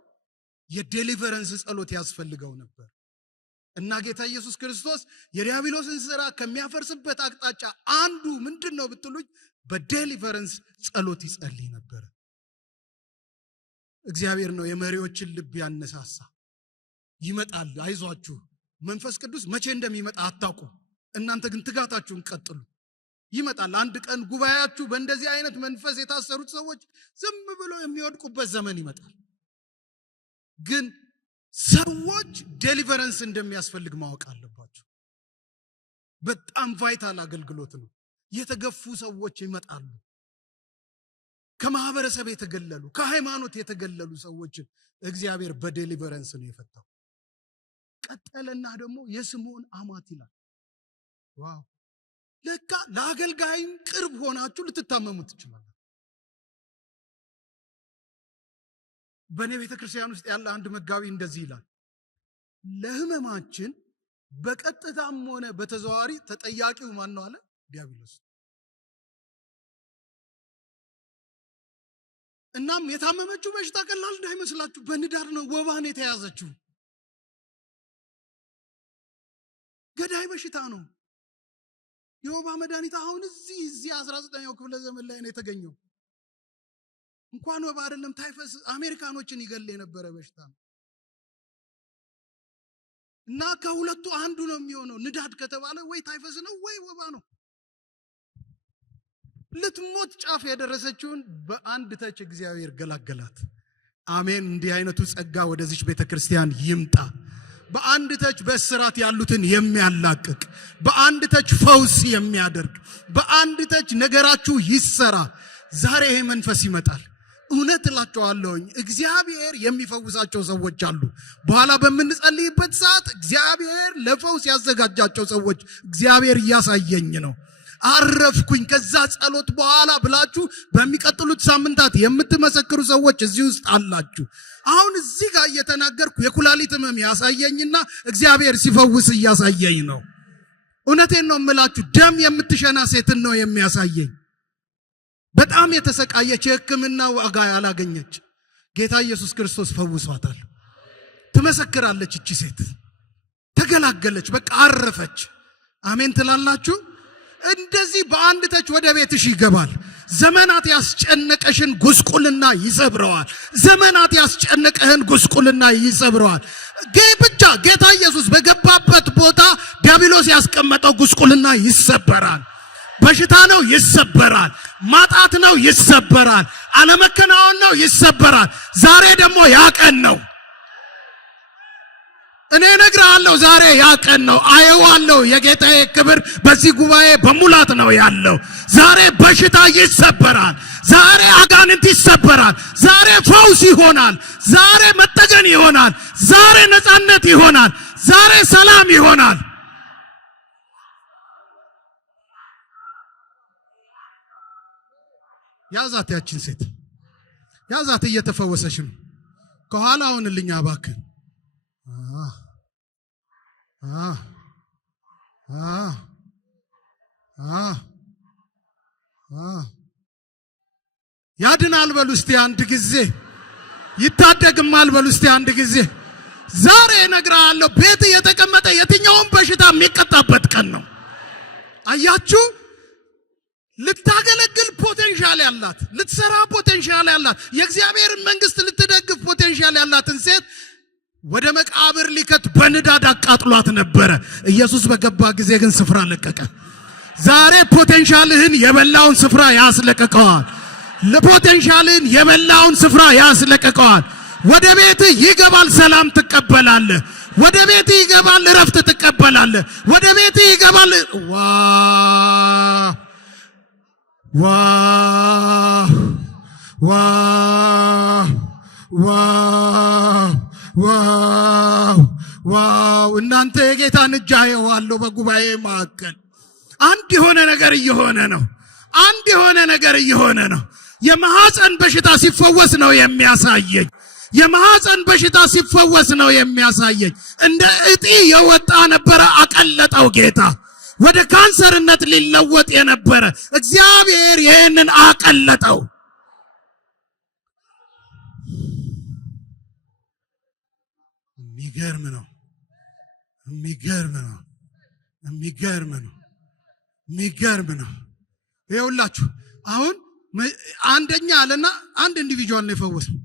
የዴሊቨረንስ ጸሎት ያስፈልገው ነበር እና ጌታ ኢየሱስ ክርስቶስ የዲያብሎስን ሥራ ከሚያፈርስበት አቅጣጫ አንዱ ምንድነው ብትሉኝ በዴሊቨረንስ ጸሎት ይጸልይ ነበር። እግዚአብሔር ነው የመሪዎችን ልብ ያነሳሳ። ይመጣል፣ አይዟችሁ። መንፈስ ቅዱስ መቼ እንደሚመጣ አታውቁም። እናንተ ግን ትጋታችሁን ቀጥሉ። ይመጣል። አንድ ቀን ጉባኤያችሁ በእንደዚህ አይነት መንፈስ የታሰሩት ሰዎች ዝም ብሎ የሚወድቁበት ዘመን ይመጣል። ግን ሰዎች ዴሊቨረንስ እንደሚያስፈልግ ማወቅ አለባቸው። በጣም ቫይታል አገልግሎት ነው። የተገፉ ሰዎች ይመጣሉ። ከማህበረሰብ የተገለሉ፣ ከሃይማኖት የተገለሉ ሰዎችን እግዚአብሔር በዴሊቨረንስ ነው የፈታው። ቀጠለና ደግሞ የስምዖን አማት ይላል። ዋው! ለካ ለአገልጋይም ቅርብ ሆናችሁ ልትታመሙ ትችላላችሁ። በእኔ ቤተክርስቲያን ውስጥ ያለ አንድ መጋቢ እንደዚህ ይላል፣ ለህመማችን በቀጥታም ሆነ በተዘዋዋሪ ተጠያቂው ማን ነው አለ? ዲያብሎስ። እናም የታመመችው በሽታ ቀላል እንዳይመስላችሁ፣ በንዳድ ነው፣ ወባን የተያዘችው ገዳይ በሽታ ነው። የወባ መድኃኒት አሁን እዚህ 19ኛው ክፍለ ዘመን ላይ ነው የተገኘው። እንኳን ወባ አይደለም ታይፈስ አሜሪካኖችን ይገል የነበረ በሽታ ነው። እና ከሁለቱ አንዱ ነው የሚሆነው። ንዳድ ከተባለ ወይ ታይፈስ ነው ወይ ወባ ነው። ልትሞት ጫፍ የደረሰችውን በአንድ ተች እግዚአብሔር ገላገላት። አሜን። እንዲህ አይነቱ ጸጋ ወደዚህ ቤተክርስቲያን ይምጣ። በአንድ ተች በእስራት ያሉትን የሚያላቅቅ፣ በአንድ ተች ፈውስ የሚያደርግ፣ በአንድ ተች ነገራችሁ ይሰራ። ዛሬ ይሄ መንፈስ ይመጣል። እውነት እላችኋለሁኝ እግዚአብሔር የሚፈውሳቸው ሰዎች አሉ። በኋላ በምንጸልይበት ሰዓት እግዚአብሔር ለፈውስ ያዘጋጃቸው ሰዎች እግዚአብሔር እያሳየኝ ነው። አረፍኩኝ ከዛ ጸሎት በኋላ ብላችሁ በሚቀጥሉት ሳምንታት የምትመሰክሩ ሰዎች እዚህ ውስጥ አላችሁ። አሁን እዚህ ጋር እየተናገርኩ የኩላሊት ህመም ያሳየኝና እግዚአብሔር ሲፈውስ እያሳየኝ ነው። እውነቴን ነው የምላችሁ። ደም የምትሸና ሴትን ነው የሚያሳየኝ። በጣም የተሰቃየች የሕክምና ዋጋ ያላገኘች ጌታ ኢየሱስ ክርስቶስ ፈውሷታል። ትመሰክራለች። እቺ ሴት ተገላገለች። በቃ አረፈች። አሜን ትላላችሁ? እንደዚህ በአንድ ተች ወደ ቤትሽ ይገባል። ዘመናት ያስጨነቀሽን ጉስቁልና ይሰብረዋል። ዘመናት ያስጨነቀህን ጉስቁልና ይሰብረዋል። ብቻ ጌታ ኢየሱስ በገባበት ቦታ ዲያብሎስ ያስቀመጠው ጉስቁልና ይሰበራል። በሽታ ነው ይሰበራል። ማጣት ነው ይሰበራል። አለመከናወን ነው ይሰበራል። ዛሬ ደግሞ ያቀን ነው። እኔ ነግራለሁ፣ ዛሬ ያቀን ነው። አየዋለሁ። የጌታዬ ክብር በዚህ ጉባኤ በሙላት ነው ያለው። ዛሬ በሽታ ይሰበራል። ዛሬ አጋንንት ይሰበራል። ዛሬ ፈውስ ይሆናል። ዛሬ መጠገን ይሆናል። ዛሬ ነፃነት ይሆናል። ዛሬ ሰላም ይሆናል። ያዛት፣ ያችን ሴት ያዛት። እየተፈወሰሽ ነው። ከኋላ አሁንልኝ እባክህ። ያድናል በሉ እስቲ አንድ ጊዜ። ይታደግማል በሉ እስቲ አንድ ጊዜ። ዛሬ እነግርሃለሁ፣ ቤት የተቀመጠ የትኛውም በሽታ የሚቀጣበት ቀን ነው። አያችሁ፣ ልታገለግል ፖቴንሻል ያላት፣ ልትሰራ ፖቴንሻል ያላት፣ የእግዚአብሔርን መንግስት ልትደግፍ ፖቴንሻል ያላትን ሴት ወደ መቃብር ሊከት በንዳድ አቃጥሏት ነበረ። ኢየሱስ በገባ ጊዜ ግን ስፍራ ለቀቀ። ዛሬ ፖቴንሻልህን የበላውን ስፍራ ያስለቀቀዋል። ለፖቴንሻልህን የበላውን ስፍራ ያስለቀቀዋል። ወደ ቤትህ ይገባል፣ ሰላም ትቀበላለህ። ወደ ቤትህ ይገባል፣ እረፍት ትቀበላለህ። ወደ ቤትህ ይገባል። ዋው! እናንተ የጌታን እጅ አየዋለሁ። በጉባኤ መካከል አንድ የሆነ ነገር እየሆነ ነው። አንድ የሆነ ነገር እየሆነ ነው። የማህፀን በሽታ ሲፈወስ ነው የሚያሳየኝ። የማህፀን በሽታ ሲፈወስ ነው የሚያሳየኝ። እንደ እጢ የወጣ ነበረ፣ አቀለጠው ጌታ። ወደ ካንሰርነት ሊለወጥ የነበረ እግዚአብሔር ይህንን አቀለጠው። የሚገርም ነው። የሚገርም ነው። የሚገርም ነው። የሚገርም ነው። ይኸውላችሁ አሁን አንደኛ አለና አንድ ኢንዲቪጁዋል ነው የፈወሰው።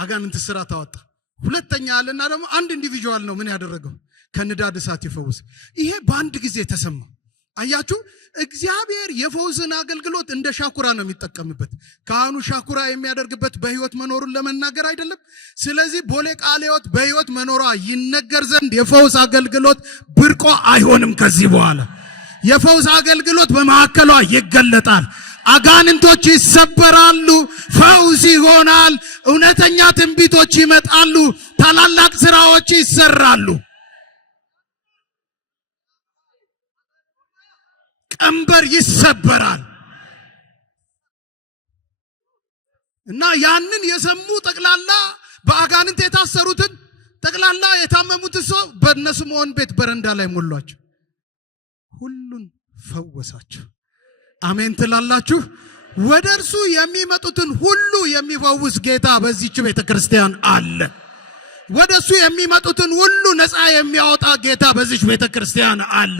አጋንንት ስራት አወጣ። ሁለተኛ አለና ደግሞ አንድ ኢንዲቪጁዋል ነው ምን ያደረገው? ከንዳድ እሳት ይፈውስ። ይሄ በአንድ ጊዜ ተሰማ። አያችሁ፣ እግዚአብሔር የፈውስን አገልግሎት እንደ ሻኩራ ነው የሚጠቀምበት። ካህኑ ሻኩራ የሚያደርግበት በህይወት መኖሩን ለመናገር አይደለም። ስለዚህ ቦሌ ቃለ ሕይወት በህይወት መኖሯ ይነገር ዘንድ የፈውስ አገልግሎት ብርቆ አይሆንም። ከዚህ በኋላ የፈውስ አገልግሎት በማዕከሏ ይገለጣል። አጋንንቶች ይሰበራሉ፣ ፈውስ ይሆናል፣ እውነተኛ ትንቢቶች ይመጣሉ፣ ታላላቅ ስራዎች ይሰራሉ። ቀንበር ይሰበራል። እና ያንን የሰሙ ጠቅላላ በአጋንንት የታሰሩትን ጠቅላላ የታመሙትን ሰው በእነስምዖን ቤት በረንዳ ላይ ሞሏቸው፣ ሁሉን ፈወሳቸው። አሜን ትላላችሁ? ወደ እርሱ የሚመጡትን ሁሉ የሚፈውስ ጌታ በዚህች ቤተክርስቲያን አለ። ወደ እሱ የሚመጡትን ሁሉ ነፃ የሚያወጣ ጌታ በዚህች ቤተክርስቲያን አለ።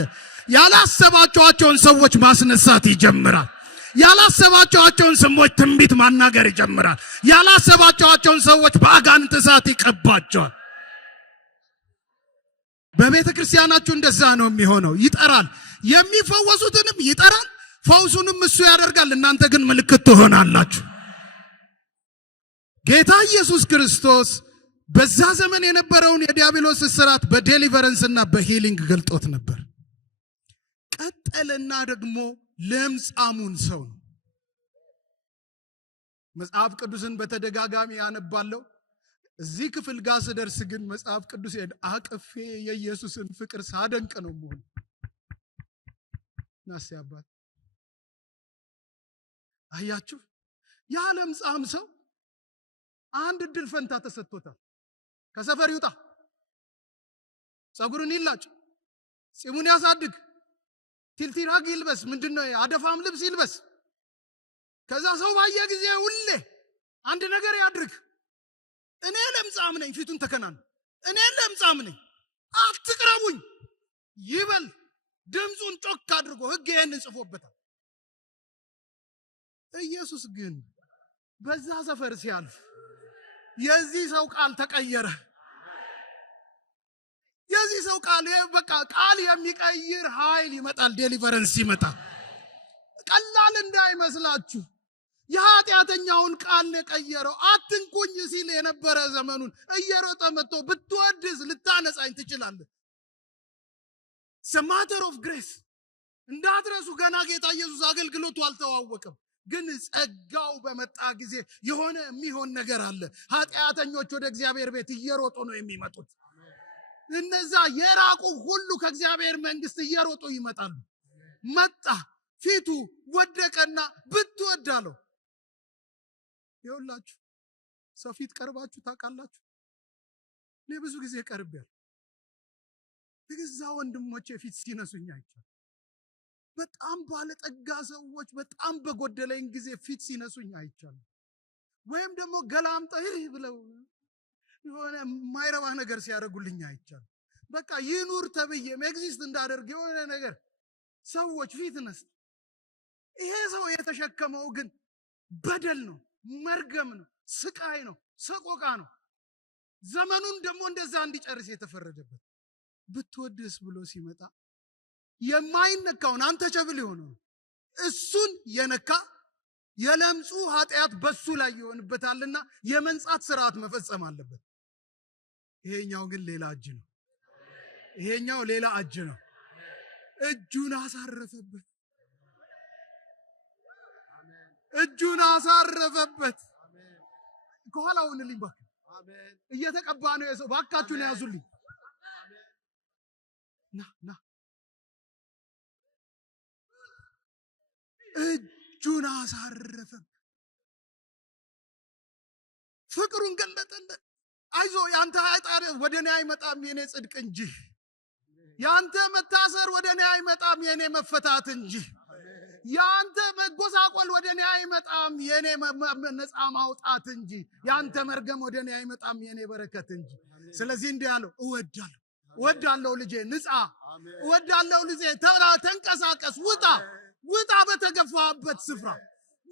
ያላሰባቸዋቸውን ሰዎች ማስነሳት ይጀምራል። ያላሰባቸዋቸውን ሰዎች ትንቢት ማናገር ይጀምራል። ያላሰባቸዋቸውን ሰዎች በአጋንንት እሳት ይቀባቸዋል። በቤተ ክርስቲያናችሁ እንደዛ ነው የሚሆነው። ይጠራል፣ የሚፈወሱትንም ይጠራል፣ ፈውሱንም እሱ ያደርጋል። እናንተ ግን ምልክት ትሆናላችሁ። ጌታ ኢየሱስ ክርስቶስ በዛ ዘመን የነበረውን የዲያብሎስ እስራት በዴሊቨረንስ እና በሂሊንግ ገልጦት ነበር። ቀጠለና ደግሞ ለምጻሙን ሰው ነው። መጽሐፍ ቅዱስን በተደጋጋሚ ያነባለው። እዚህ ክፍል ጋር ስደርስ ግን መጽሐፍ ቅዱስ አቅፌ የኢየሱስን ፍቅር ሳደንቅ ነው መሆን ናስያባት። አያችሁ፣ ያ ለምጻም ሰው አንድ እድል ፈንታ ተሰጥቶታል። ከሰፈር ይውጣ፣ ጸጉሩን ይላጭ፣ ጺሙን ያሳድግ፣ ቲልቲራግ ይልበስ፣ ምንድነው አደፋም ልብስ ይልበስ። ከዛ ሰው ባየ ጊዜ ሁሌ አንድ ነገር ያድርግ። እኔ ለምጻም ነኝ፣ ፊቱን ተከናን፣ እኔ ለምጻም ነኝ፣ አትቅረቡኝ ይበል። ድምጹን ጮክ አድርጎ ሕግ ይሄንን ጽፎበታል። ኢየሱስ ግን በዛ ሰፈር ሲያልፍ የዚህ ሰው ቃል ተቀየረ። የዚህ ሰው ቃል በቃ ቃል የሚቀይር ኃይል ይመጣል። ዴሊቨረንስ ይመጣል። ቀላል እንዳይመስላችሁ የኃጢአተኛውን ቃል የቀየረው። አትንኩኝ ሲል የነበረ ዘመኑን እየሮጠ መጥቶ ብትወድስ ልታነጻኝ ትችላለህ። ማተር ኦፍ ግሬስ እንዳትረሱ። ገና ጌታ ኢየሱስ አገልግሎቱ አልተዋወቀም፣ ግን ጸጋው በመጣ ጊዜ የሆነ የሚሆን ነገር አለ። ኃጢአተኞች ወደ እግዚአብሔር ቤት እየሮጡ ነው የሚመጡት። እነዛ የራቁ ሁሉ ከእግዚአብሔር መንግስት እየሮጡ ይመጣሉ። መጣ፣ ፊቱ ወደቀና ብትወዳለው። ይኸውላችሁ ሰው ፊት ቀርባችሁ ታውቃላችሁ? እኔ ብዙ ጊዜ ቀርቤያለሁ። የገዛ ወንድሞቼ ፊት ሲነሱኝ አይቻለሁ። በጣም ባለጠጋ ሰዎች በጣም በጎደለኝ ጊዜ ፊት ሲነሱኝ አይቻለሁ። ወይም ደግሞ ገላምጠህ ብለው የሆነ ማይረባ ነገር ሲያደርጉልኝ አይቻለሁ። በቃ ይኑር ተብዬ ኤግዚስት እንዳደርግ የሆነ ነገር ሰዎች ፊት ነስ። ይሄ ሰው የተሸከመው ግን በደል ነው፣ መርገም ነው፣ ስቃይ ነው፣ ሰቆቃ ነው። ዘመኑን ደግሞ እንደዛ እንዲጨርስ የተፈረደበት። ብትወድስ ብሎ ሲመጣ የማይነካውን አንተ ቸብል ሆኖ እሱን የነካ የለምጹ ኃጢአት በሱ ላይ ይሆንበታልና የመንጻት ስርዓት መፈጸም አለበት። ይሄኛው ግን ሌላ እጅ ነው። ይሄኛው ሌላ እጅ ነው። እጁን አሳረፈበት። እጁን አሳረፈበት። ከኋላውን ልኝ ባክ እየተቀባ ነው የሰው ባካችሁን ያዙልኝ። ና እጁን አሳረፈበት። ፍቅሩን ገለጠለት። አይዞ ያንተ ኃጢአት ወደኔ አይመጣም የኔ ጽድቅ እንጂ፣ ያንተ መታሰር ወደኔ አይመጣም የኔ መፈታት እንጂ፣ ያንተ መጎሳቆል ወደኔ አይመጣም የኔ ነፃ ማውጣት እንጂ፣ ያንተ መርገም ወደኔ አይመጣም የኔ በረከት እንጂ። ስለዚህ እንዲህ ያለው እወዳለሁ ልጄ ንጻ፣ እወዳለሁ ልጄ ተንቀሳቀስ፣ ውጣ በተገፋበት ስፍራ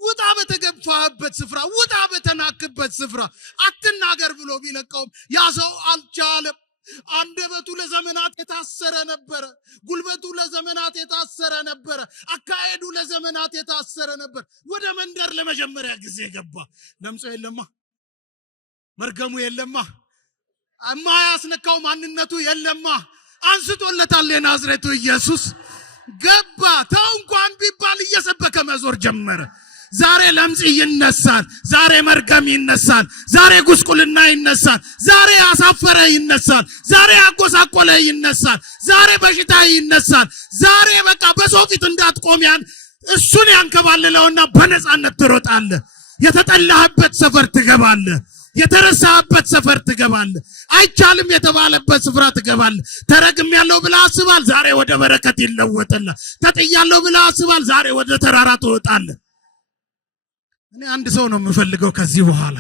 ውጣ በተገፋበት ስፍራ፣ ውጣ በተናክበት ስፍራ አትናገር ብሎ ቢለቀውም ያ ሰው አልቻለም። አንደበቱ ለዘመናት የታሰረ ነበረ። ጉልበቱ ለዘመናት የታሰረ ነበረ። አካሄዱ ለዘመናት የታሰረ ነበር። ወደ መንደር ለመጀመሪያ ጊዜ ገባ። ለምጾ የለማ፣ መርገሙ የለማ፣ የማያስነካው ማንነቱ የለማ። አንስቶለታል የናዝሬቱ ኢየሱስ። ገባ። ተው እንኳን ቢባል እየሰበከ መዞር ጀመረ። ዛሬ ለምጽ ይነሳል። ዛሬ መርገም ይነሳል። ዛሬ ጉስቁልና ይነሳል። ዛሬ አሳፈረ ይነሳል። ዛሬ አጎሳቆለ ይነሳል። ዛሬ በሽታ ይነሳል። ዛሬ በቃ በሰው ፊት እንዳትቆም እሱን ያንከባልለውና በነፃነት ትሮጣለህ። የተጠላህበት ሰፈር ትገባለህ። የተረሳህበት ሰፈር ትገባለህ። አይቻልም የተባለበት ስፍራ ትገባለህ። ተረግም ያለው ብለህ አስባል፣ ዛሬ ወደ በረከት ይለወጥልህ። ተጥያለሁ ብለህ አስባል፣ ዛሬ ወደ ተራራ ትወጣለህ። እኔ አንድ ሰው ነው የምፈልገው ከዚህ በኋላ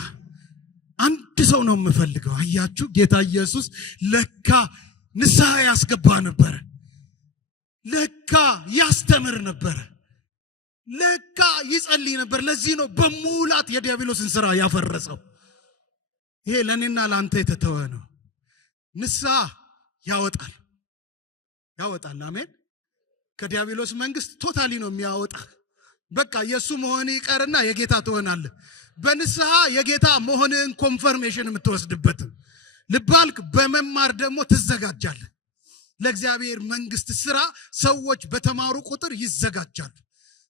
አንድ ሰው ነው የምፈልገው። አያችሁ ጌታ ኢየሱስ ለካ ንስሐ ያስገባ ነበር። ለካ ያስተምር ነበር። ለካ ይጸልይ ነበር። ለዚህ ነው በሙላት የዲያብሎስን ስራ ያፈረሰው። ይሄ ለኔና ላንተ የተተወ ነው። ንስሐ ያወጣል። አሜን። ከዲያብሎስ መንግስት ቶታሊ ነው የሚያወጣ። በቃ የሱ መሆን ይቀርና የጌታ ትሆናለህ። በንስሐ የጌታ መሆንን ኮንፈርሜሽን የምትወስድበት ልባልክ በመማር ደግሞ ትዘጋጃለህ። ለእግዚአብሔር መንግስት ስራ ሰዎች በተማሩ ቁጥር ይዘጋጃሉ።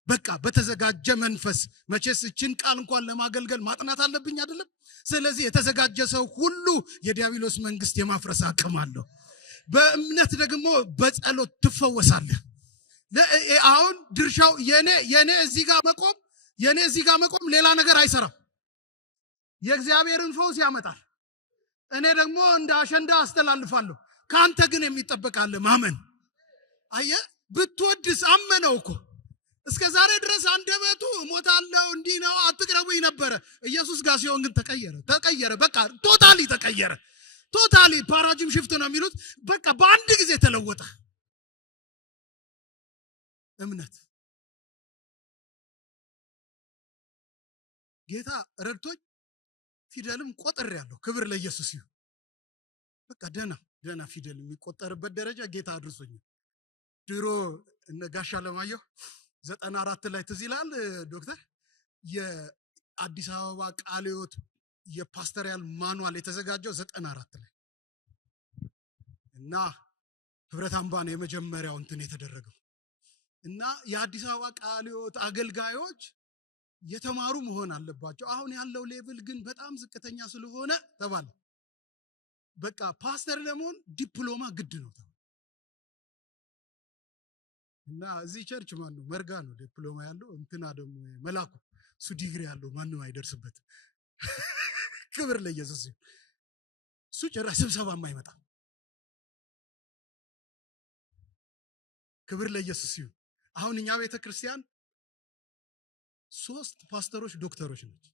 በቃ በተዘጋጀ መንፈስ። መቼስ እችን ቃል እንኳን ለማገልገል ማጥናት አለብኝ አይደለም? ስለዚህ የተዘጋጀ ሰው ሁሉ የዲያብሎስ መንግስት የማፍረስ አቅም አለው። በእምነት ደግሞ በጸሎት ትፈወሳለህ። አሁን ድርሻው የኔ እዚህ ጋር መቆም ሌላ ነገር አይሰራም። የእግዚአብሔርን ፈውስ ያመጣል። እኔ ደግሞ እንደ አሸንዳ አስተላልፋለሁ። ካንተ ግን የሚጠበቃለ ማመን። አየህ ብትወድስ አመነው እኮ። እስከ ዛሬ ድረስ አንደበቱ ሞታለው እንዲህ ነው አትቅረቡኝ ነበረ። ኢየሱስ ጋር ሲሆን ግን ተቀየረ። በቃ ቶታሊ ተቀየረ። ቶታሊ ፓራጂም ሽፍት ነው የሚሉት። በቃ በአንድ ጊዜ ተለወጠ። እምነት ጌታ ረድቶኝ ፊደልም ቆጥር ያለው ክብር ለኢየሱስ ይሁን። በቃ ደና ፊደል የሚቆጠርበት ደረጃ ጌታ አድርሶኝ። ድሮ እነ ጋሻ ለማየሁ 94 ላይ ትዝ ይላል ዶክተር የአዲስ አበባ ቃለ ሕይወት የፓስተሪያል ማኑዋል የተዘጋጀው 94 ላይ እና ህብረት አምባ ነው የመጀመሪያው እንትን የተደረገው። እና የአዲስ አበባ ቃለ ሕይወት አገልጋዮች የተማሩ መሆን አለባቸው። አሁን ያለው ሌቭል ግን በጣም ዝቅተኛ ስለሆነ ተባለ በቃ ፓስተር ለመሆን ዲፕሎማ ግድ ነው ተባለ። እና እዚህ ቸርች ማን ነው መርጋ ነው ዲፕሎማ ያለው፣ እንትና ደግሞ መላኩ እሱ ዲግሪ ያለው ማንም አይደርስበትም። ክብር ለኢየሱስ ይሁን። እሱ ጭራሽ ስብሰባም አይመጣም። ክብር ለኢየሱስ ይሁን። አሁን እኛ ቤተ ክርስቲያን 3 ፓስተሮች ዶክተሮች ናቸው።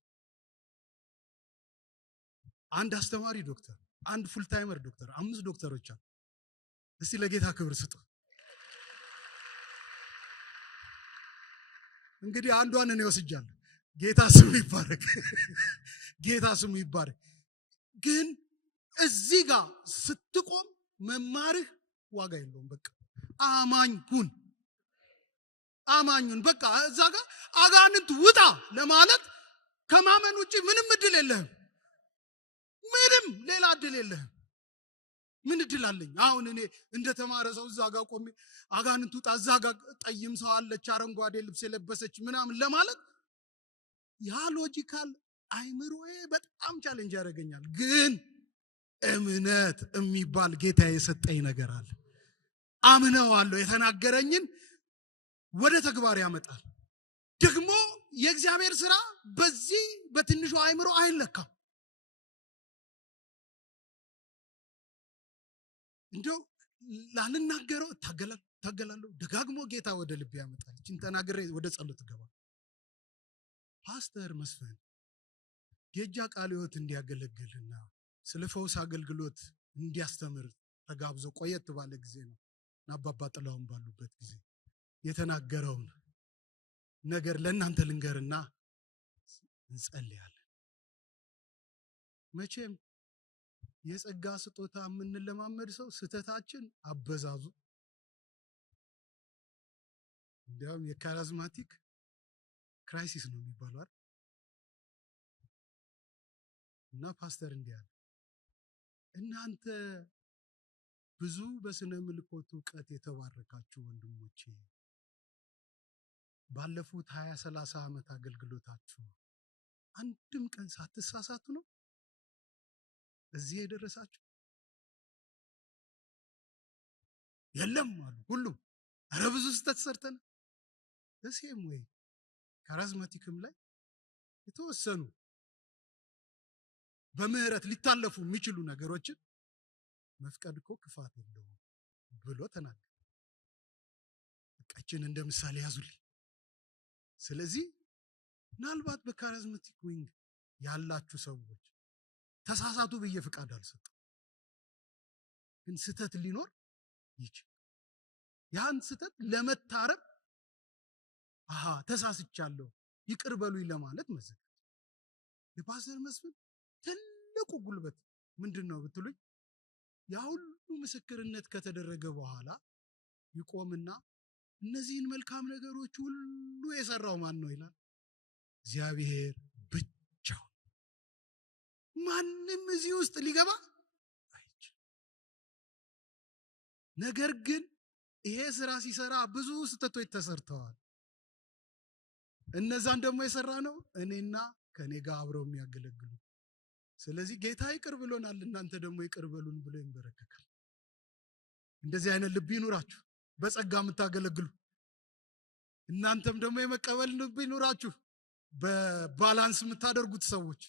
አንድ አስተማሪ ዶክተር፣ አንድ ፉል ታይመር ዶክተር፣ 5 ዶክተሮች አሉ። እስቲ ለጌታ ክብር ስጡ። እንግዲህ አንዷን እኔ ወስጃለሁ። ጌታ ስሙ ይባረክ። ጌታ ስሙ ይባረክ። ግን እዚህ ጋር ስትቆም መማርህ ዋጋ የለውም። በቃ አማኙን በቃ እዛ ጋር አጋንንት ውጣ ለማለት ከማመን ውጪ ምንም እድል የለህም። ምንም ሌላ እድል የለህም። ምን እድል አለኝ? አሁን እኔ እንደተማረ ሰው እዛ ጋር ቆሜ አጋንንት ውጣ፣ እዛ ጋር ጠይም ሰው አለች አረንጓዴ ልብስ የለበሰች ምናምን ለማለት ያ ሎጂካል አይምሮዬ በጣም ቻሌንጅ ያደርገኛል። ግን እምነት የሚባል ጌታ የሰጠኝ ነገር አለ። አምነዋለሁ። የተናገረኝን ወደ ተግባር ያመጣል። ደግሞ የእግዚአብሔር ስራ በዚህ በትንሹ አይምሮ አይለካም። እንደው ላልናገረው ታገላለሁ። ደጋግሞ ጌታ ወደ ልብ ያመጣል። እቺን ተናግሬ ወደ ጸሎት ገባ። ፓስተር መስፍን የእጃ ቃለ ሕይወት እንዲያገለግልና ስለ ፈውስ አገልግሎት እንዲያስተምር ተጋብዞ ቆየት ባለ ጊዜ ነው እና አባባ ጥላውን ባሉበት ጊዜ የተናገረውን ነገር ለእናንተ ልንገርና እንጸልያለን። መቼም የጸጋ ስጦታ የምንለማመድ ሰው ስህተታችን አበዛዙ እንዲያውም የካሪዝማቲክ ክራይሲስ ነው የሚባለው አይደል? እና ፓስተር እንዲህ አለ፣ እናንተ ብዙ በስነ ምልኮት ዕውቀት የተባረካችሁ ወንድሞቼ ባለፉት 20-30 ዓመት አገልግሎታችሁ አንድም ቀን ሳትሳሳቱ ነው እዚህ የደረሳችሁ? የለም አሉ ሁሉም። ኧረ ብዙ ስህተት ሰርተን እሴም ወይ ካሪዝማቲክም ላይ የተወሰኑ በምህረት ሊታለፉ የሚችሉ ነገሮችን መፍቀድ እኮ ክፋት የለውም ብሎ ተናገረ። በቃችን እንደ ምሳሌ ያዙልኝ። ስለዚህ ምናልባት በካሪዝማቲክ ዊንግ ያላችሁ ሰዎች ተሳሳቱ ብዬ ፍቃድ አልሰጠም፣ ግን ስህተት ሊኖር ይችላል። ያን ስህተት ለመታረም ተሳስቻለሁ ይቅር በሉኝ ለማለት መዘጋጀት። የፓስተር መስፍን ትልቁ ጉልበት ምንድን ነው ብትሉኝ፣ ያ ሁሉ ምስክርነት ከተደረገ በኋላ ይቆምና እነዚህን መልካም ነገሮች ሁሉ የሰራው ማን ነው ይላል? እግዚአብሔር ብቻውን። ማንም እዚህ ውስጥ ሊገባ አይችልም። ነገር ግን ይሄ ስራ ሲሰራ ብዙ ስህተቶች ተሰርተዋል። እነዛን ደግሞ የሰራ ነው እኔና ከኔ ጋር አብረው የሚያገለግሉ። ስለዚህ ጌታ ይቅር ብሎናል፣ እናንተ ደግሞ ይቅር በሉን ብሎ ይንበረከካል። እንደዚህ አይነት ልብ ይኑራችሁ፣ በጸጋ የምታገለግሉ። እናንተም ደግሞ የመቀበል ልብ ይኑራችሁ፣ በባላንስ የምታደርጉት ሰዎች።